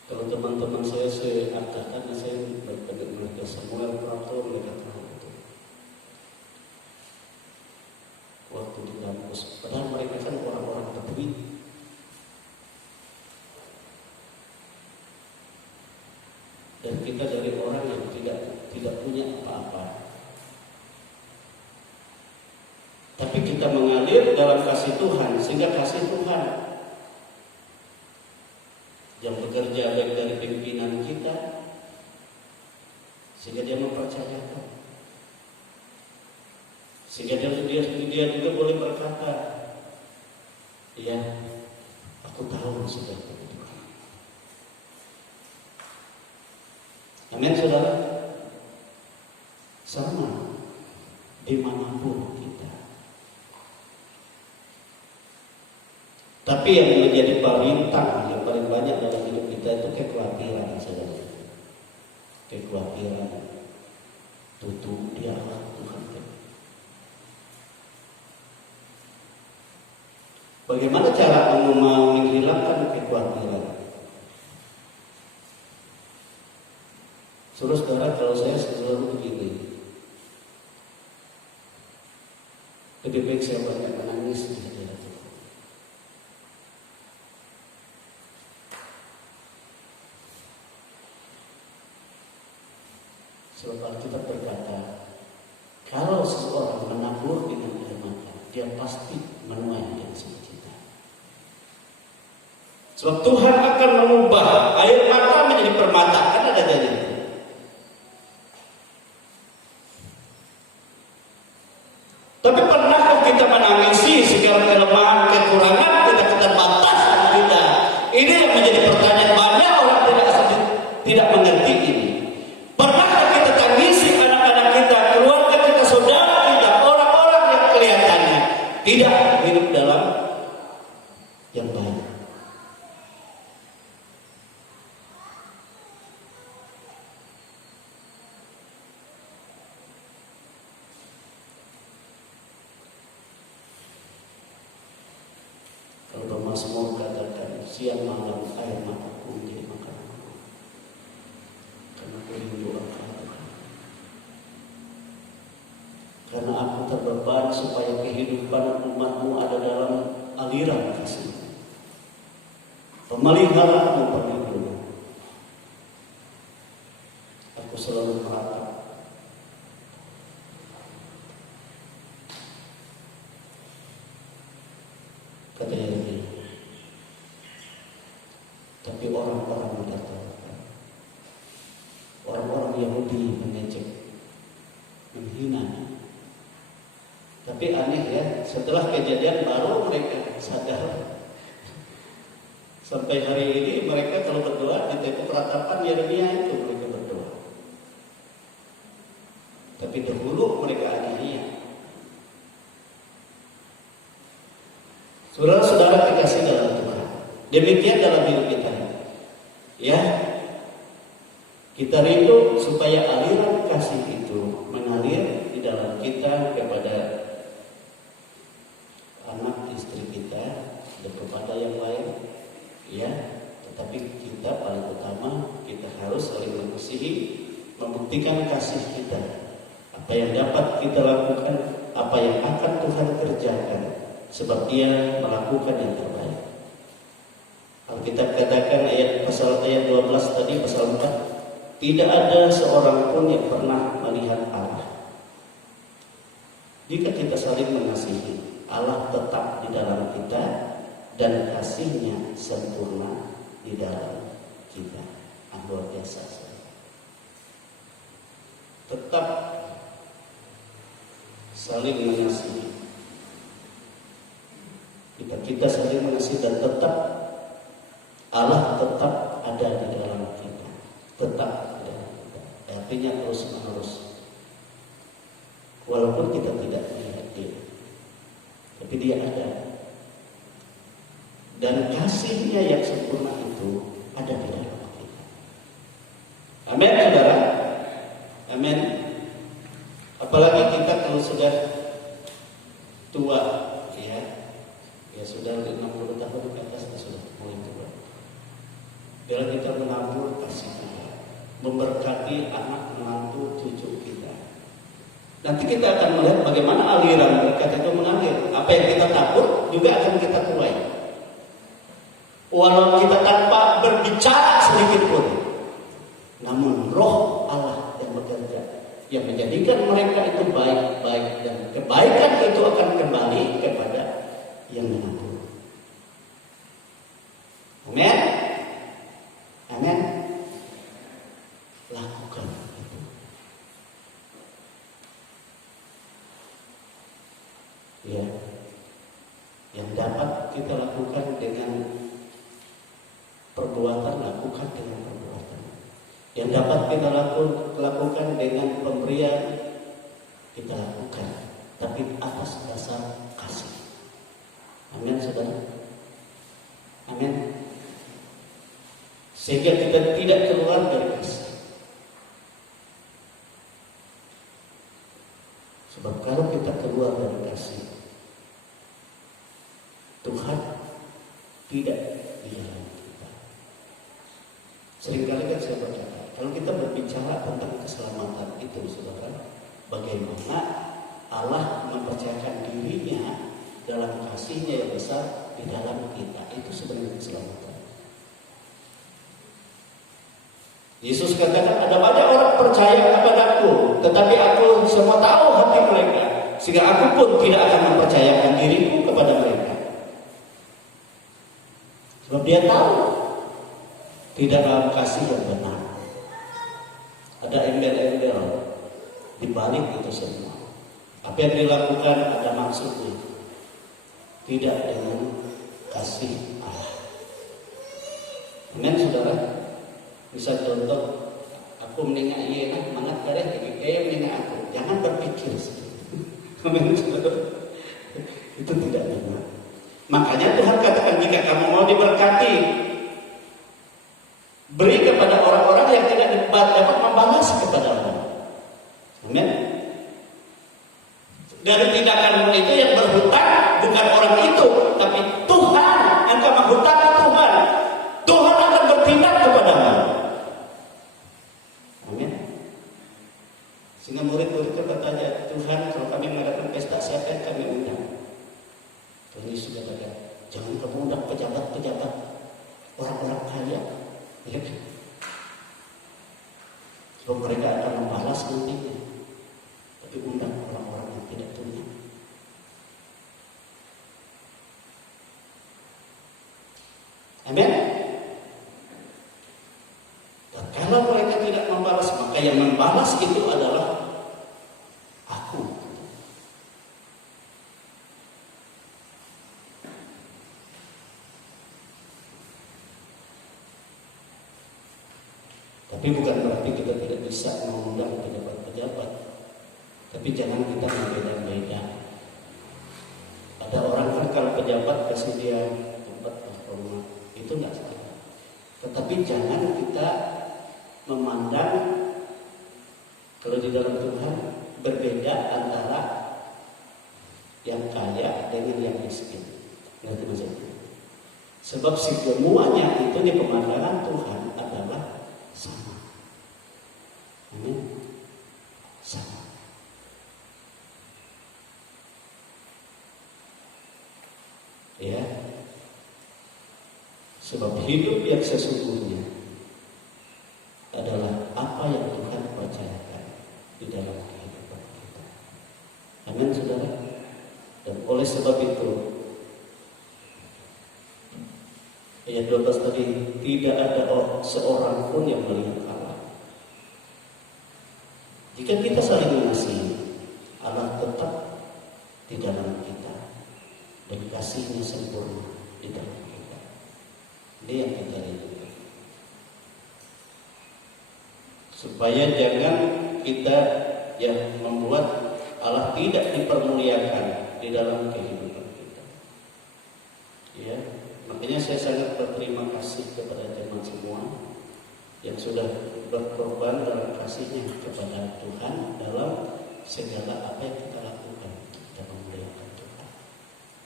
Kalau teman-teman saya angkatan, saya bertanya mereka Samuel Prato, mereka tahu itu. Waktu di kampus, padahal mereka kan orang-orang berduit. Dan kita dari orang yang tidak punya apa-apa. Tapi kita mengalir dalam kasih Tuhan, sehingga kasih Tuhan yang bekerja baik dari pimpinan kita, sehingga Dia mempercayakan, sehingga dia juga boleh berkata, ya, aku tahu sudah. Amin, saudara. Sama dimanapun kita. Tapi yang menjadi perintah yang paling banyak dalam hidup kita itu kekhawatiran, saudara. Kekhawatiran. Tutup Dia Tuhan. Bagaimana cara menghilangkan kekhawatiran? Saudara, kalau saya selalu begini, lebih baik saya banyak menangis di hadirat Tuhan. Sebab Alkitab berkata, kalau seseorang menabur dengan air mata, dia pasti menuai dengan sukacita. Sebab Tuhan akan mengubah air mata menjadi permata, kan ada janji. Tapi pernahkah kita menangisi segala kelemahan, kekurangan kita, keterbatasan kita? Ini yang menjadi pertanyaan banyak orang tidak mengerti ini. Pernahkah kita tangisi anak-anak kita, keluarga kita, saudara kita, orang-orang yang kelihatannya tidak hidup dalam yang baik? Kalau Mazmur katakan, siang malam air mataku menjadi makananku, karena aku rindu akan Tuhan. Karena aku terbeban supaya kehidupan umatmu ada dalam aliran kasih. Pemeliharaanmu perlindungan. Aku selalu meratap. Kata Yeremia. Tapi orang-orang mendatangkan, orang-orang Yahudi mengejek, menghina. Tapi aneh ya, setelah kejadian baru mereka sadar. Sampai hari ini mereka kalau berdoa di tempat peratapan Yeremia itu mereka berdoa. Tapi dahulu mereka aniaya. Saudara-saudara dikasih dalam Tuhan. Demikian dalam hidup kita. Ya, kita rindu supaya aliran kasih itu mengalir di dalam kita kepada anak istri kita dan kepada yang lain. Ya, tetapi kita paling utama kita harus saling mengasihi, membuktikan kasih kita. Apa yang dapat kita lakukan, apa yang akan Tuhan kerjakan. Sebab Dia melakukan yang terbaik. Alkitab katakan pasal 12 tadi, pasal 4, tidak ada seorang pun yang pernah melihat Allah. Jika kita saling mengasihi, Allah tetap di dalam kita dan kasih-Nya sempurna di dalam kita. Luar biasa. Tetap saling mengasihi. Jika kita saling mengasihi dan tetap Allah tetap ada di dalam kita, tetap di dalam kita. Artinya terus menerus. Walaupun kita tidak melihat Dia, tapi Dia ada. Dan kasih-Nya yang sempurna itu ada di dalam kita. Amin, saudara. Amin. Apalagi kita kalau sudah tua, ya sudah 60 tahun ke atas, sudah mulai tua. Biar kita menabur kasih kita, memberkati anak menantu cucu kita. Nanti kita akan melihat bagaimana aliran berkat itu mengalir. Apa yang kita tabur juga akan kita tuai. Walau kita tanpa berbicara sedikit pun, namun Roh Allah yang bekerja, yang menjadikan mereka itu baik-baik, dan kebaikan itu akan kembali kepada yang menabur. Amin. Amin. Lakukan itu. Ya, yang dapat kita lakukan dengan perbuatan, lakukan dengan perbuatan. Yang dapat kita lakukan dengan pemberian, kita lakukan, tapi atas dasar kasih. Amin, saudara. Amin. Sehingga kita tidak keluar dari kasih. Sebab kalau kita keluar dari kasih, Tuhan tidak di dalam kita. Seringkali kan saya baca, kalau kita berbicara tentang keselamatan itu, saudara, bagaimana Allah mempercayakan diri-Nya dalam kasih-Nya yang besar di dalam kita, itu sebenarnya keselamatan. Yesus katakan, ada banyak orang percaya kepadaku, tetapi aku semua tahu hati mereka, sehingga aku pun tidak akan mempercayakan diriku kepada mereka. Sebab dia tahu tidak dalam kasih yang benar. Ada embel-embel di balik itu semua. Apa yang dilakukan ada maksudnya, tidak dengan kasih Allah. Amin, saudara. Bisa contoh, aku meninggal iya nah mangat kareh kayak meninggal aku. Jangan berpikir amin, saudara. Itu tidak benar. Makanya Tuhan katakan, jika kamu mau diberkati, beri kepada orang-orang yang tidak dapat membalas kepadamu. Amin. Dari tindakanmu itu yang berhutang bukan orang itu, tapi Tuhan. Engkau menghutang Tuhan, Tuhan akan bertindak kepadamu. Amin. Sehingga murid-murid bertanya, Tuhan, kalau kami mengadakan pesta, siapa yang kami undang? Tuhan Yesus katakan, jangan kamu undang pejabat-pejabat, orang-orang kaya, ya. Sebab mereka akan membalas nantinya. Tapi undang orang-orang yang tidak punya. Amin. Dan kalau mereka tidak membalas, maka yang membalas itu adalah aku. Tapi bukan berarti kita tidak bisa mengundang pejabat-pejabat. Tapi jangan kita membeda-beda. Ada orang kan kalau pejabat kasih dia tempat rumah, itu nggak salah. Tetapi jangan kita memandang kalau di dalam Tuhan berbeda antara yang kaya dengan yang miskin. Ngerti maksudnya? Sebab semuanya itu di pemandangan Tuhan adalah sama. Amin. Sama. Ya. Sebab hidup yang sesungguhnya adalah apa yang Tuhan percayakan di dalam kehidupan kita. Amin. Amin saudara. Dan oleh sebab itu ayat 12 tadi, tidak ada seorang pun yang melihat Allah. Jika kita saling mengasihi, Allah tetap di dalam kita dan kasihnya sempurna di dalam kita. Ini yang kita rindukan. Supaya jangan kita yang membuat Allah tidak dipermuliakan di dalam kehidupan kita. Ya, makanya saya sangat berterima kasih kepada teman semua yang sudah berkorban dalam kasihnya kepada Tuhan dalam segala apa yang kita lakukan dan memuliakan Tuhan.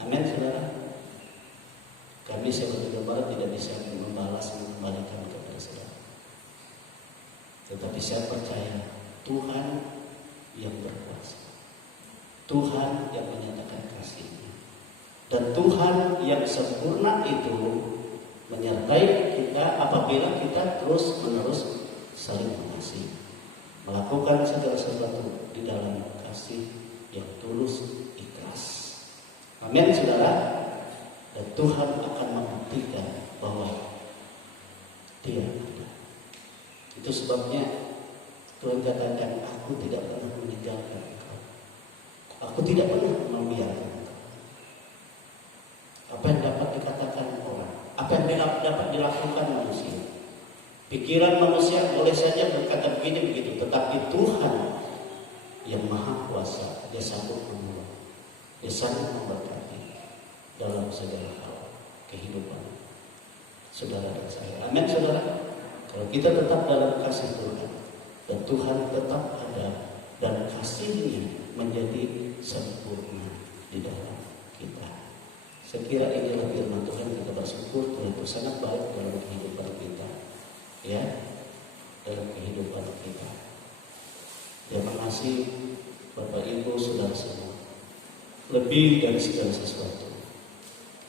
Amin saudara. Kami sebagai gembala tidak bisa membalas mengembalikan kepada saudara. Tetapi saya percaya Tuhan yang berkuasa, Tuhan yang menyatakan kasih-Nya, dan Tuhan yang sempurna itu menyertai kita apabila kita terus-menerus saling mengasihi, melakukan segala sesuatu di dalam kasih yang tulus ikhlas. Amin saudara. Dan Tuhan akan membuktikan bahwa Dia ada. Itu sebabnya Tuhan katakan, aku tidak pernah meninggalkan engkau, aku tidak pernah membiarkan engkau. Apa yang dapat dikatakan orang, apa yang dapat dilakukan manusia, pikiran manusia boleh saja berkata begini begitu, tetapi Tuhan yang maha kuasa, Dia sanggup menolong, Dia sanggup memberkati dalam segala hal kehidupan saudara dan saya. Amin saudara. Kalau kita tetap dalam kasih Tuhan dan Tuhan tetap ada dan kasih-Nya menjadi sempurna di dalam kita. Saya kira inilah firman Tuhan, kita bersyukur Tuhan itu sangat baik dalam kehidupan kita. Ya, dalam kehidupan kita. Terima kasih Bapak Ibu Saudara semua. Lebih dari segala sesuatu,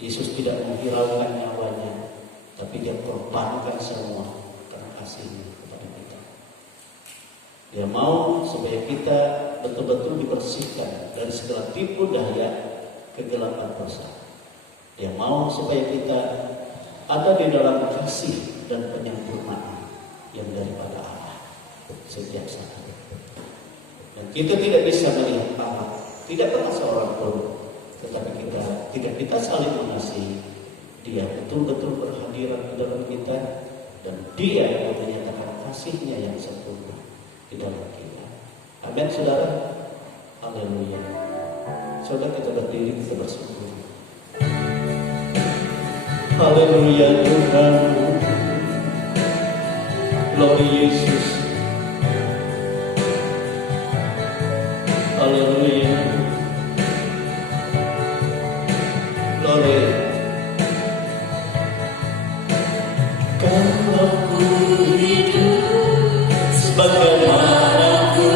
Yesus tidak menghiraukan nyawanya, tapi Dia korbankan semua karena kasih-Nya kepada kita. Dia mau supaya kita betul-betul dibersihkan dari segala tipu daya kegelapan dosa. Dia mau supaya kita ada di dalam kasih dan penyempurnaan yang daripada Allah setiap saat. Dan kita tidak bisa melihat Allah, tidak pernah seorang pun. Tetapi kita saling mengasihi, Dia betul-betul berhadirat di dalam kita, dan Dia yang menyatakan kasih-Nya yang sempurna di dalam kita. Amin saudara. Haleluya. Saudara, kita berdiri, kita bersyukur. Haleluya Tuhan. Glory Yesus. Haleluya. Glory. Kalau ku hidup sebagaimana ku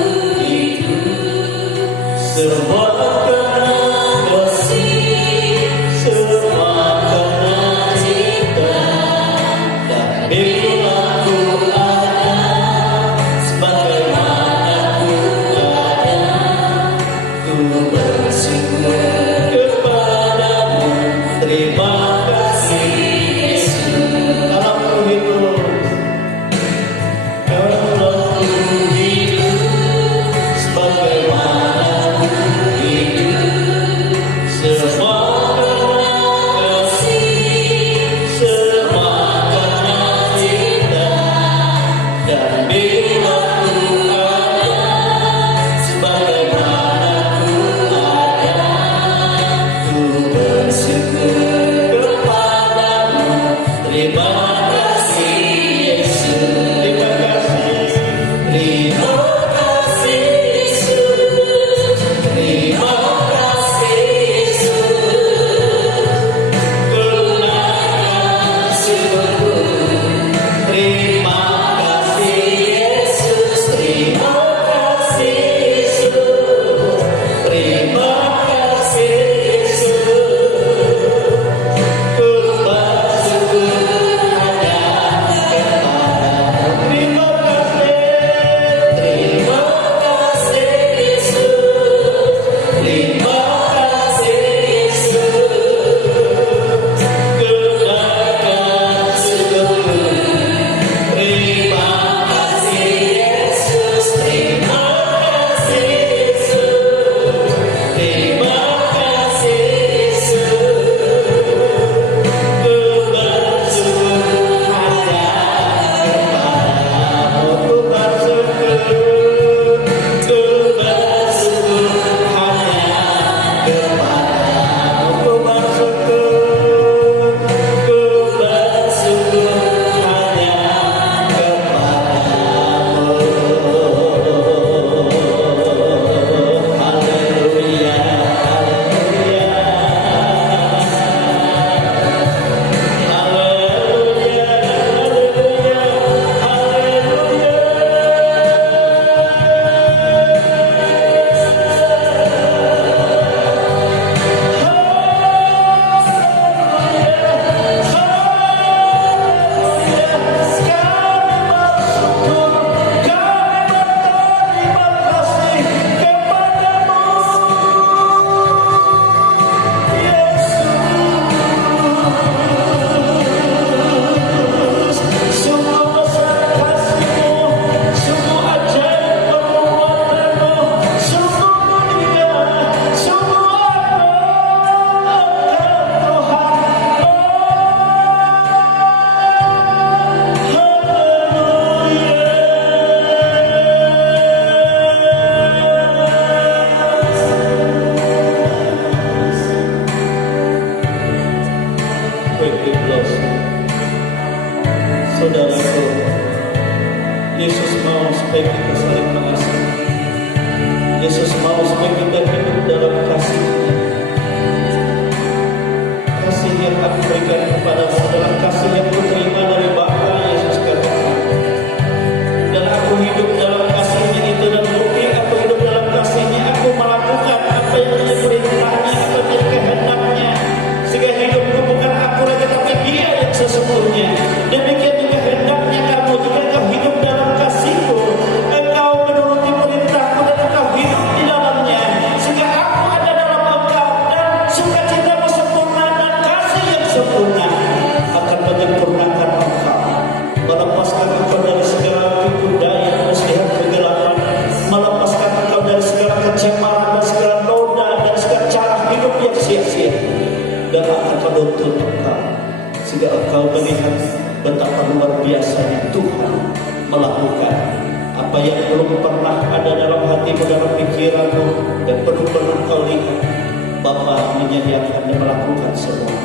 hidup, semua karena kasih, semua karena cinta, dan bila ku ada sebagaimana ku ada, ku bersyukur kepadamu. Terima kasih Yesus. Kalau ku hidup sebagaimana ku hidup, semua karena kasih, semua karena cinta, dan bila ku ada sebagaimana ku ada, Engkau melihat betapa luar biasanya Tuhan melakukan apa yang belum pernah ada dalam hatimu, dalam pikiranmu, dan belum pernah kau lihat. Bapa menyediakan dan melakukan semua.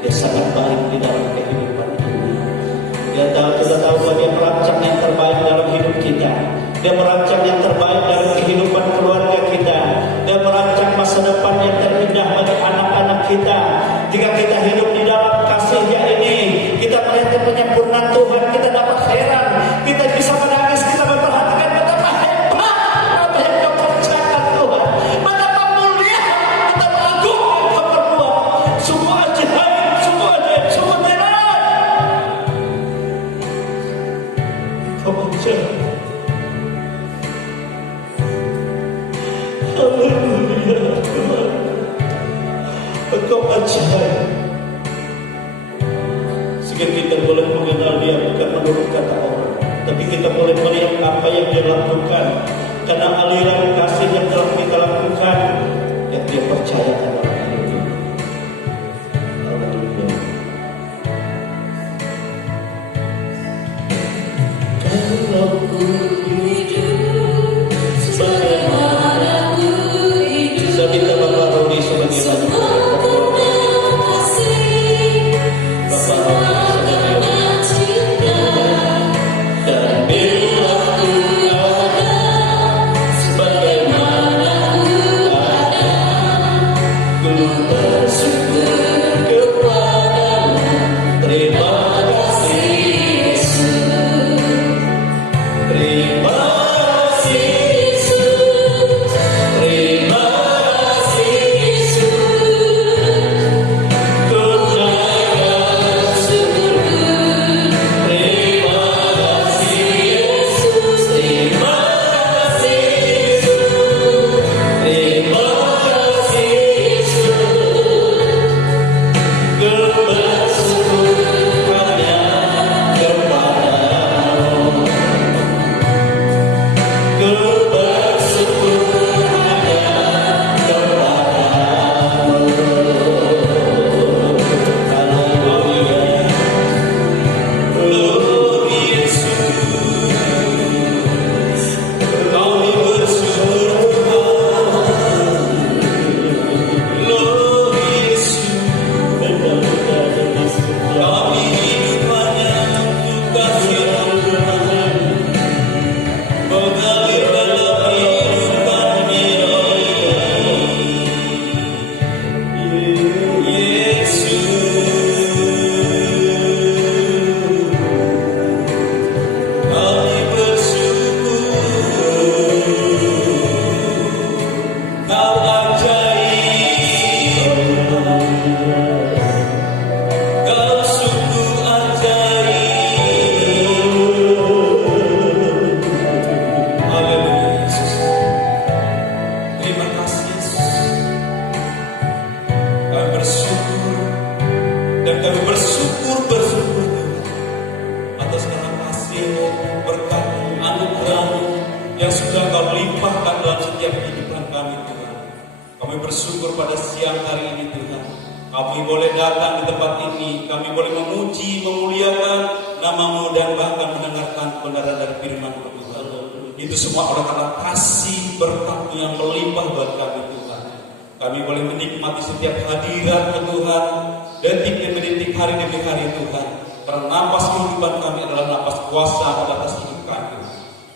Dia sangat baik di dalam kehidupan ini. Kita tahu bahwa Dia merancang yang terbaik dalam hidup kita. Dia merancang yang terbaik dalam kehidupan keluarga kita. Dia merancang masa depan yang terindah bagi anak-anak kita. Jika kita hidup di dalam kasih-Nya ini, kita melihat penyempurnaan Tuhan, kita dapat heran, kita bisa menangis, kita memperhatikan betapa hebat apa yang Kau kerjakan Tuhan, betapa mulia, betapa agung yang Kau perbuat. Sungguh ajaib, sungguh ajaib, sungguh heran. Kau ajaib. Haleluya Tuhan, Engkau ajaib. Sehingga kita boleh mengenal Dia bukan menurut kata orang, tapi kita boleh melihat apa yang Dia lakukan karena aliran kasih yang telah kita lakukan, yang Dia percayakan dalam hidup kita. Haleluya. Kalau ku hidup sebagaimana ku hidup, saya minta Bapak Rodi sebagai lagu.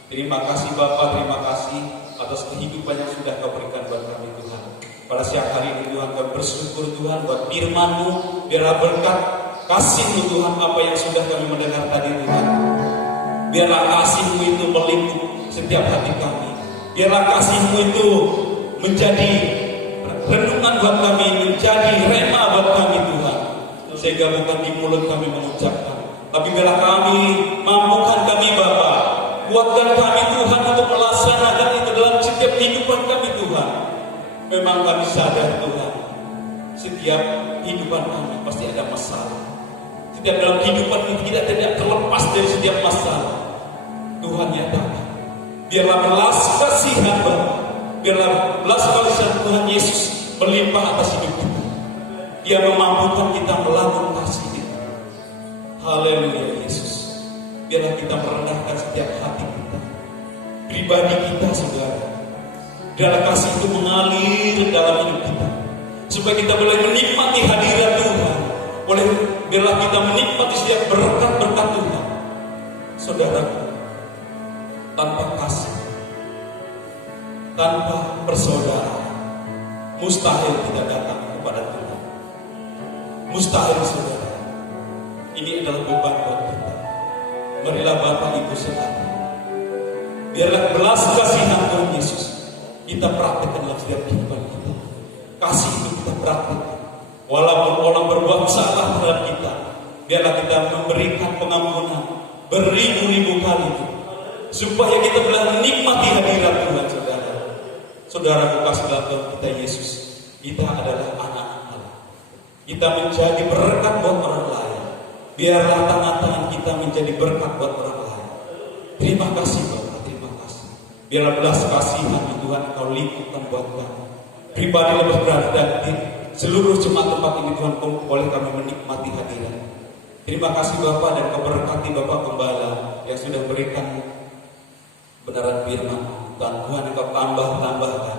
Terima kasih Bapa, terima kasih atas kehidupan yang sudah Kau berikan buat kami Tuhan. Pada siang hari ini Tuhan, kami bersyukur Tuhan buat firman-Mu, biarlah berkat kasih-Mu Tuhan apa yang sudah kami mendengar tadi Tuhan. Biarlah kasih-Mu itu melingkup setiap hati kami. Biarlah kasih-Mu itu menjadi renungan buat kami, menjadi rema buat kami Tuhan. Sehingga bukan di mulut kami mengucapkan, tapi biarlah kami, mampukan kami Bapa, kuatkan kami Tuhan untuk melaksanakan itu dalam setiap kehidupan kami Tuhan. Memang kami sadar Tuhan, setiap kehidupan kami pasti ada masalah. Setiap dalam kehidupan ini kita tidak terlepas dari setiap masalah. Tuhan ya Bapa, biarlah belas kasihan Bapa, biarlah belas kasihan Tuhan Yesus melimpah atas hidup kita. Dia memampukan kita melakukan kasih itu. biarlah kita merendahkan setiap hati kita, pribadi kita, saudara. Biarlah kasih itu mengalir dalam hidup kita, supaya kita boleh menikmati hadirat Tuhan. Biarlah kita menikmati setiap berkat-berkat Tuhan. Saudaraku, tanpa kasih, tanpa persaudaraan, mustahil kita datang kepada Tuhan. Mustahil, saudara. Ini adalah beban buat kita. Marilah Bapak Ibu sekalian, biarlah belas kasihan Tuhan Yesus kita praktekkan dalam setiap kehidupan kita. Kasih itu kita praktekkan. Walaupun orang berbuat salah terhadap kita, biarlah kita memberikan pengampunan beribu-ribu kali, supaya kita boleh menikmati hadirat Tuhan, saudara. Saudaraku kasih dalam Tuhan kita Yesus, kita adalah anak Allah. Kita menjadi berkat buat orang lain. Biarlah tangan-tangan kita menjadi berkat buat orang lain. Terima kasih Bapak, terima kasih. Biarlah belas kasihan Tuhan Engkau limpahkan buat kami. Pribadi lebih berada dan seluruh jemaat tempat ini Tuhan, boleh kami menikmati hadirat. Terima kasih Bapak, dan Kau berkati Bapak Gembala yang sudah berikan benaran firman Tuhan. Engkau tambahkan,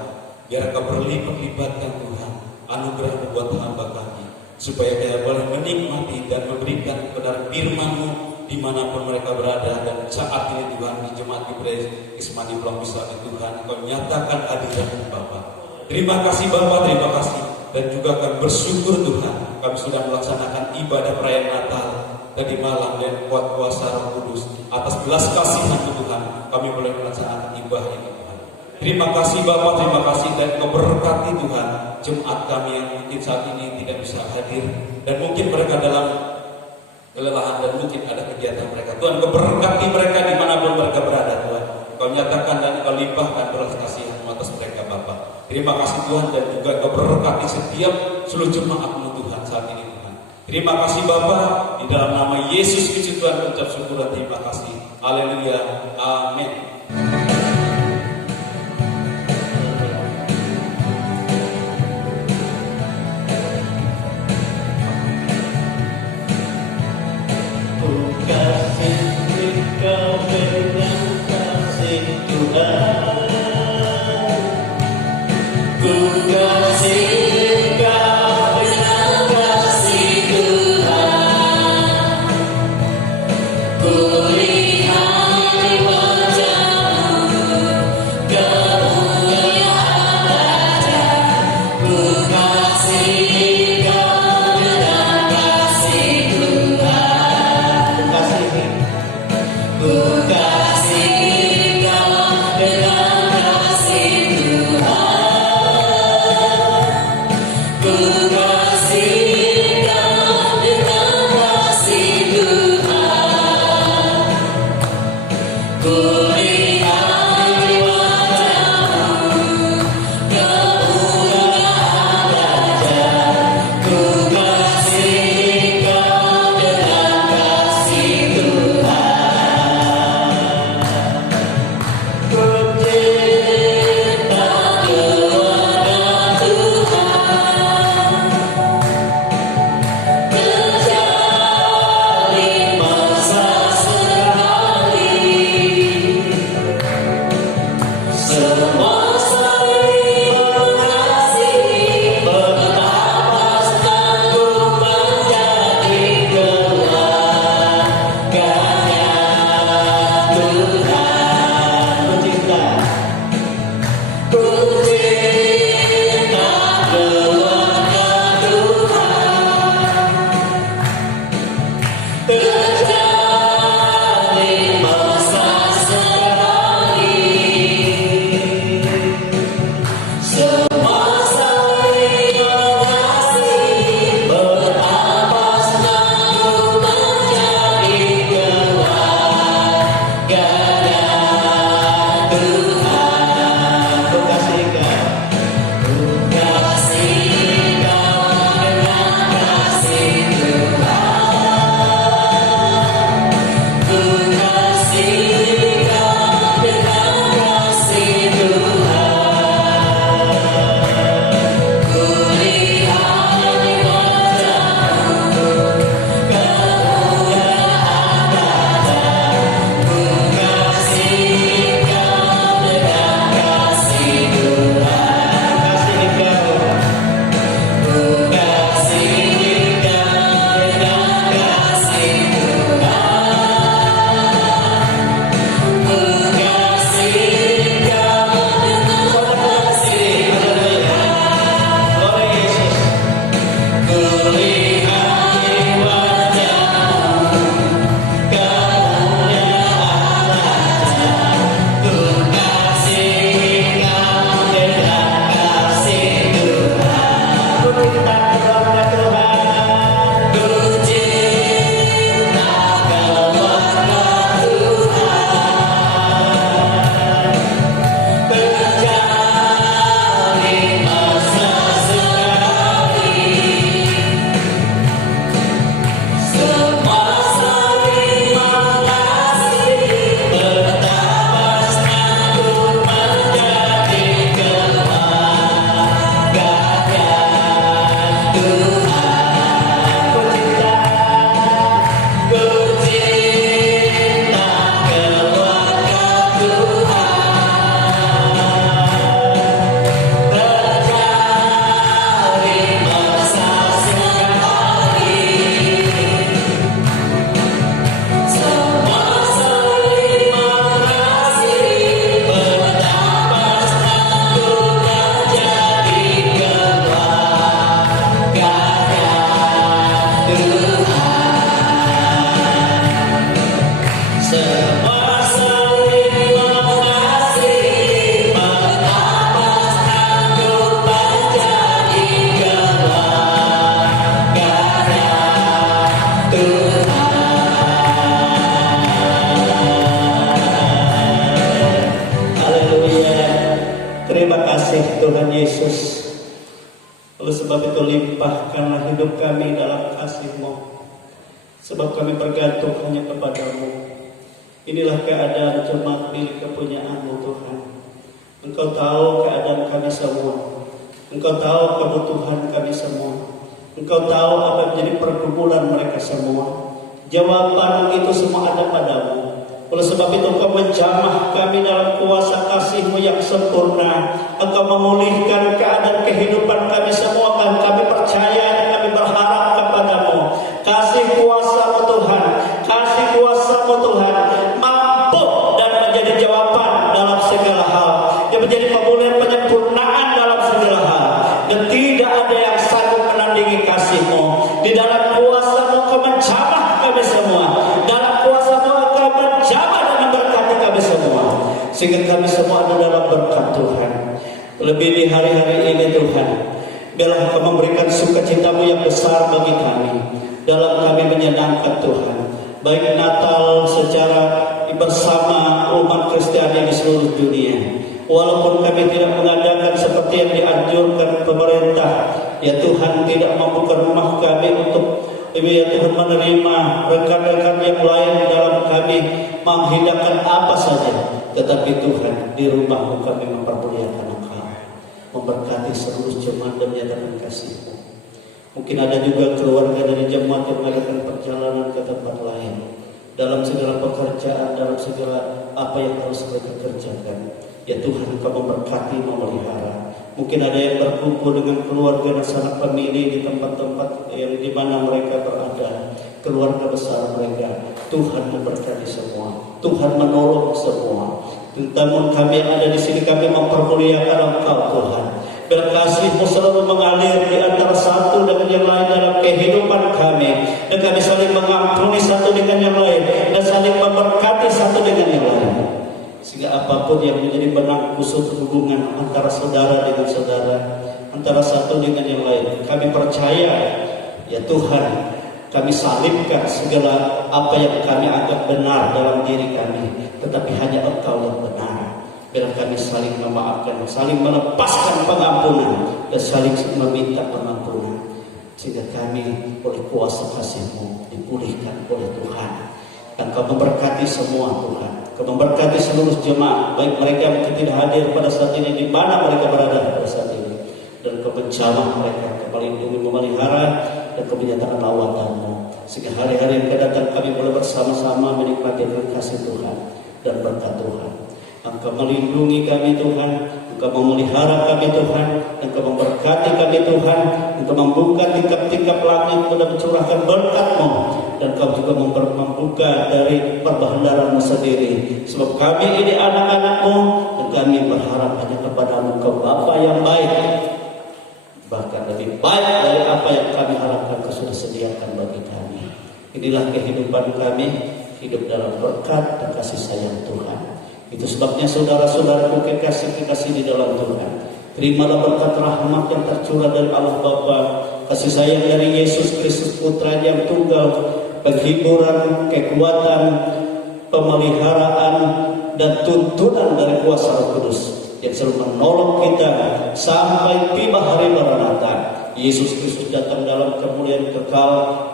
biar Engkau berlipat-lipatkan Tuhan anugerah buat hamba kami, supaya kita boleh menikmati dan memberikan kebenaran firman-Mu dimanapun mereka berada. Dan saat ini Tuhan, di jemaat Gereja Ismani Pulang Bisa Tuhan, Engkau nyatakan hadirat-Mu Bapak. Terima kasih Bapak, terima kasih. Dan juga kami bersyukur Tuhan, kami sudah melaksanakan ibadah perayaan Natal tadi malam, dan kuat kuasa Roh Kudus atas belas kasihan Tuhan, kami boleh melaksanakan ibadah ini Tuhan. Terima kasih Bapak, terima kasih, dan Kau berkati Tuhan jemaat kami yang mungkin saat ini tidak bisa hadir, dan mungkin mereka dalam kelelahan, dan mungkin ada kegiatan mereka. Tuhan, Kau berkati mereka dimanapun mereka berada Tuhan. Kau nyatakan dan Kau limpahkan belas kasihan atas mereka Bapak. Terima kasih Tuhan, dan juga Kau berkati setiap seluruh jemaat-Mu Tuhan saat ini Tuhan. Terima kasih Bapa, di dalam nama Yesus Kristus Tuhan ucap syukur dan terima kasih. Haleluya. Amin. Ku kasih Engkau dengan kasih Tuhan. Ku kasih Engkau dengan kasih Tuhan. Ku lihat di wajah-Mu Oleh sebab itu limpahkanlah hidup kami dalam kasih-Mu, sebab kami bergantung hanya kepada-Mu. Inilah keadaan jemaat milik kepunyaan-Mu Tuhan. Engkau tahu keadaan kami semua. Engkau tahu kebutuhan kami semua. Engkau tahu apa menjadi pergumulan mereka semua. Jawaban itu semua ada pada-Mu. Oleh sebab itu Engkau menjamah kami dalam kuasa kasih-Mu yang sempurna. Engkau memulihkan keadaan kehidupan kami semua, dan kami percaya dan kami berharap kepada-Mu. Kasih kuasa-Mu Tuhan, kasih kuasa-Mu Tuhan mampu dan menjadi jawaban dalam segala hal, yang menjadi pemulihan penyempurnaan dalam segala hal. Dan tidak ada yang sanggup menandingi kasih-Mu. Di dalam kuasa-Mu Engkau menjamah kami semua. Dalam kuasa-Mu Engkau menjamah dan memberkati kami semua, sehingga kami semua ada dalam berkat Tuhan. Lebih di hari-hari ini Tuhan, biarlah Engkau memberikan sukacita-Mu yang besar bagi kami, dalam kami menyenangkan Tuhan. Baik Natal secara bersama umat Kristiani di seluruh dunia, walaupun kami tidak mengadakan seperti yang dianjurkan pemerintah, ya Tuhan, tidak membuka rumah kami untuk ya Tuhan menerima rekan-rekan yang lain dalam kami menghidangkan apa saja. Tetapi Tuhan, di rumah-Mu kami mempermuliakan Engkau, memberkati seluruh jemaat dan menyatakan kasih-Mu. Mungkin ada juga keluarga dari jemaat yang mengadakan perjalanan ke tempat lain, dalam segala pekerjaan, dalam segala apa yang harus mereka kerjakan. Ya Tuhan, Engkau memberkati, memelihara. Mungkin ada yang berkumpul dengan keluarga dan sanak pemilih di tempat-tempat yang di mana mereka berada, keluarga besar mereka. Tuhan memberkati semua, Tuhan menolong semua. Namun kami yang ada di sini, kami mempermuliakan Engkau Tuhan. Biar kasih-Mu selalu mengalir di antara satu dengan yang lain dalam kehidupan kami, dan kami saling mengampuni satu dengan yang lain, dan saling memberkati satu dengan yang lain. Sehingga apapun yang menjadi benang kusut hubungan antara saudara dengan saudara, antara satu dengan yang lain, kami percaya, ya Tuhan, kami salibkan segala apa yang kami anggap benar dalam diri kami, tetapi hanya Engkau yang benar. Biar kami saling memaafkan, saling melepaskan pengampunan, dan saling meminta pengampunan, sehingga kami oleh kuasa kasih-Mu dipulihkan oleh Tuhan. Dan Kau memberkati semua Tuhan. Kau memberkati seluruh jemaat, baik mereka yang tidak hadir pada saat ini, di mana mereka berada pada saat ini. Dan Kau menjamah mereka, Kau melindungi, memelihara, dan Kau menyatakan lawatan-Mu, sehingga hari-hari yang akan datang kami boleh bersama-sama menikmati kasih Tuhan dan berkat Tuhan. Engkau melindungi kami Tuhan, Engkau memelihara kami Tuhan, Engkau memberkati kami Tuhan, Engkau membuka tingkap-tingkap langit dan mencurahkan berkat-Mu, dan Engkau juga membuka dari perbendaharaan-Mu sendiri. Sebab kami ini anak-anak-Mu, dan kami berharap hanya kepada-Mu, Engkau Bapa yang baik, bahkan lebih baik dari apa yang kami harapkan Kau sudah sediakan bagi kami. Inilah kehidupan kami, hidup dalam berkat dan kasih sayang Tuhan. Itu sebabnya saudara-saudaraku kekasih-kekasih di dalam Tuhan, terimalah berkat rahmat yang tercurah dari Allah Bapa, kasih sayang dari Yesus Kristus Putra yang tunggal, penghiburan, kekuatan, pemeliharaan, dan tuntunan dari kuasa Roh Kudus yang selalu menolong kita sampai tiba hari Maranatha. Yesus Kristus datang dalam kemuliaan kekal,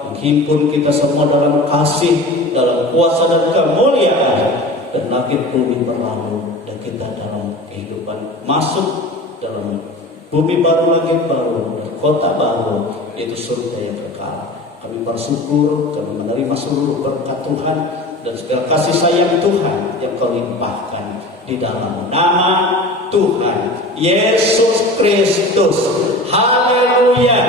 menghimpun kita semua dalam kasih, dalam kuasa dan kemuliaan. Dan langit bumi berlalu, dan kita dalam kehidupan masuk dalam bumi baru, langit baru, dan kota baru, yaitu surga yang kekal. Kami bersyukur, kami menerima seluruh berkat Tuhan dan segala kasih sayang Tuhan yang Kau limpahkan di dalam nama Tuhan Yesus Kristus. Haleluya.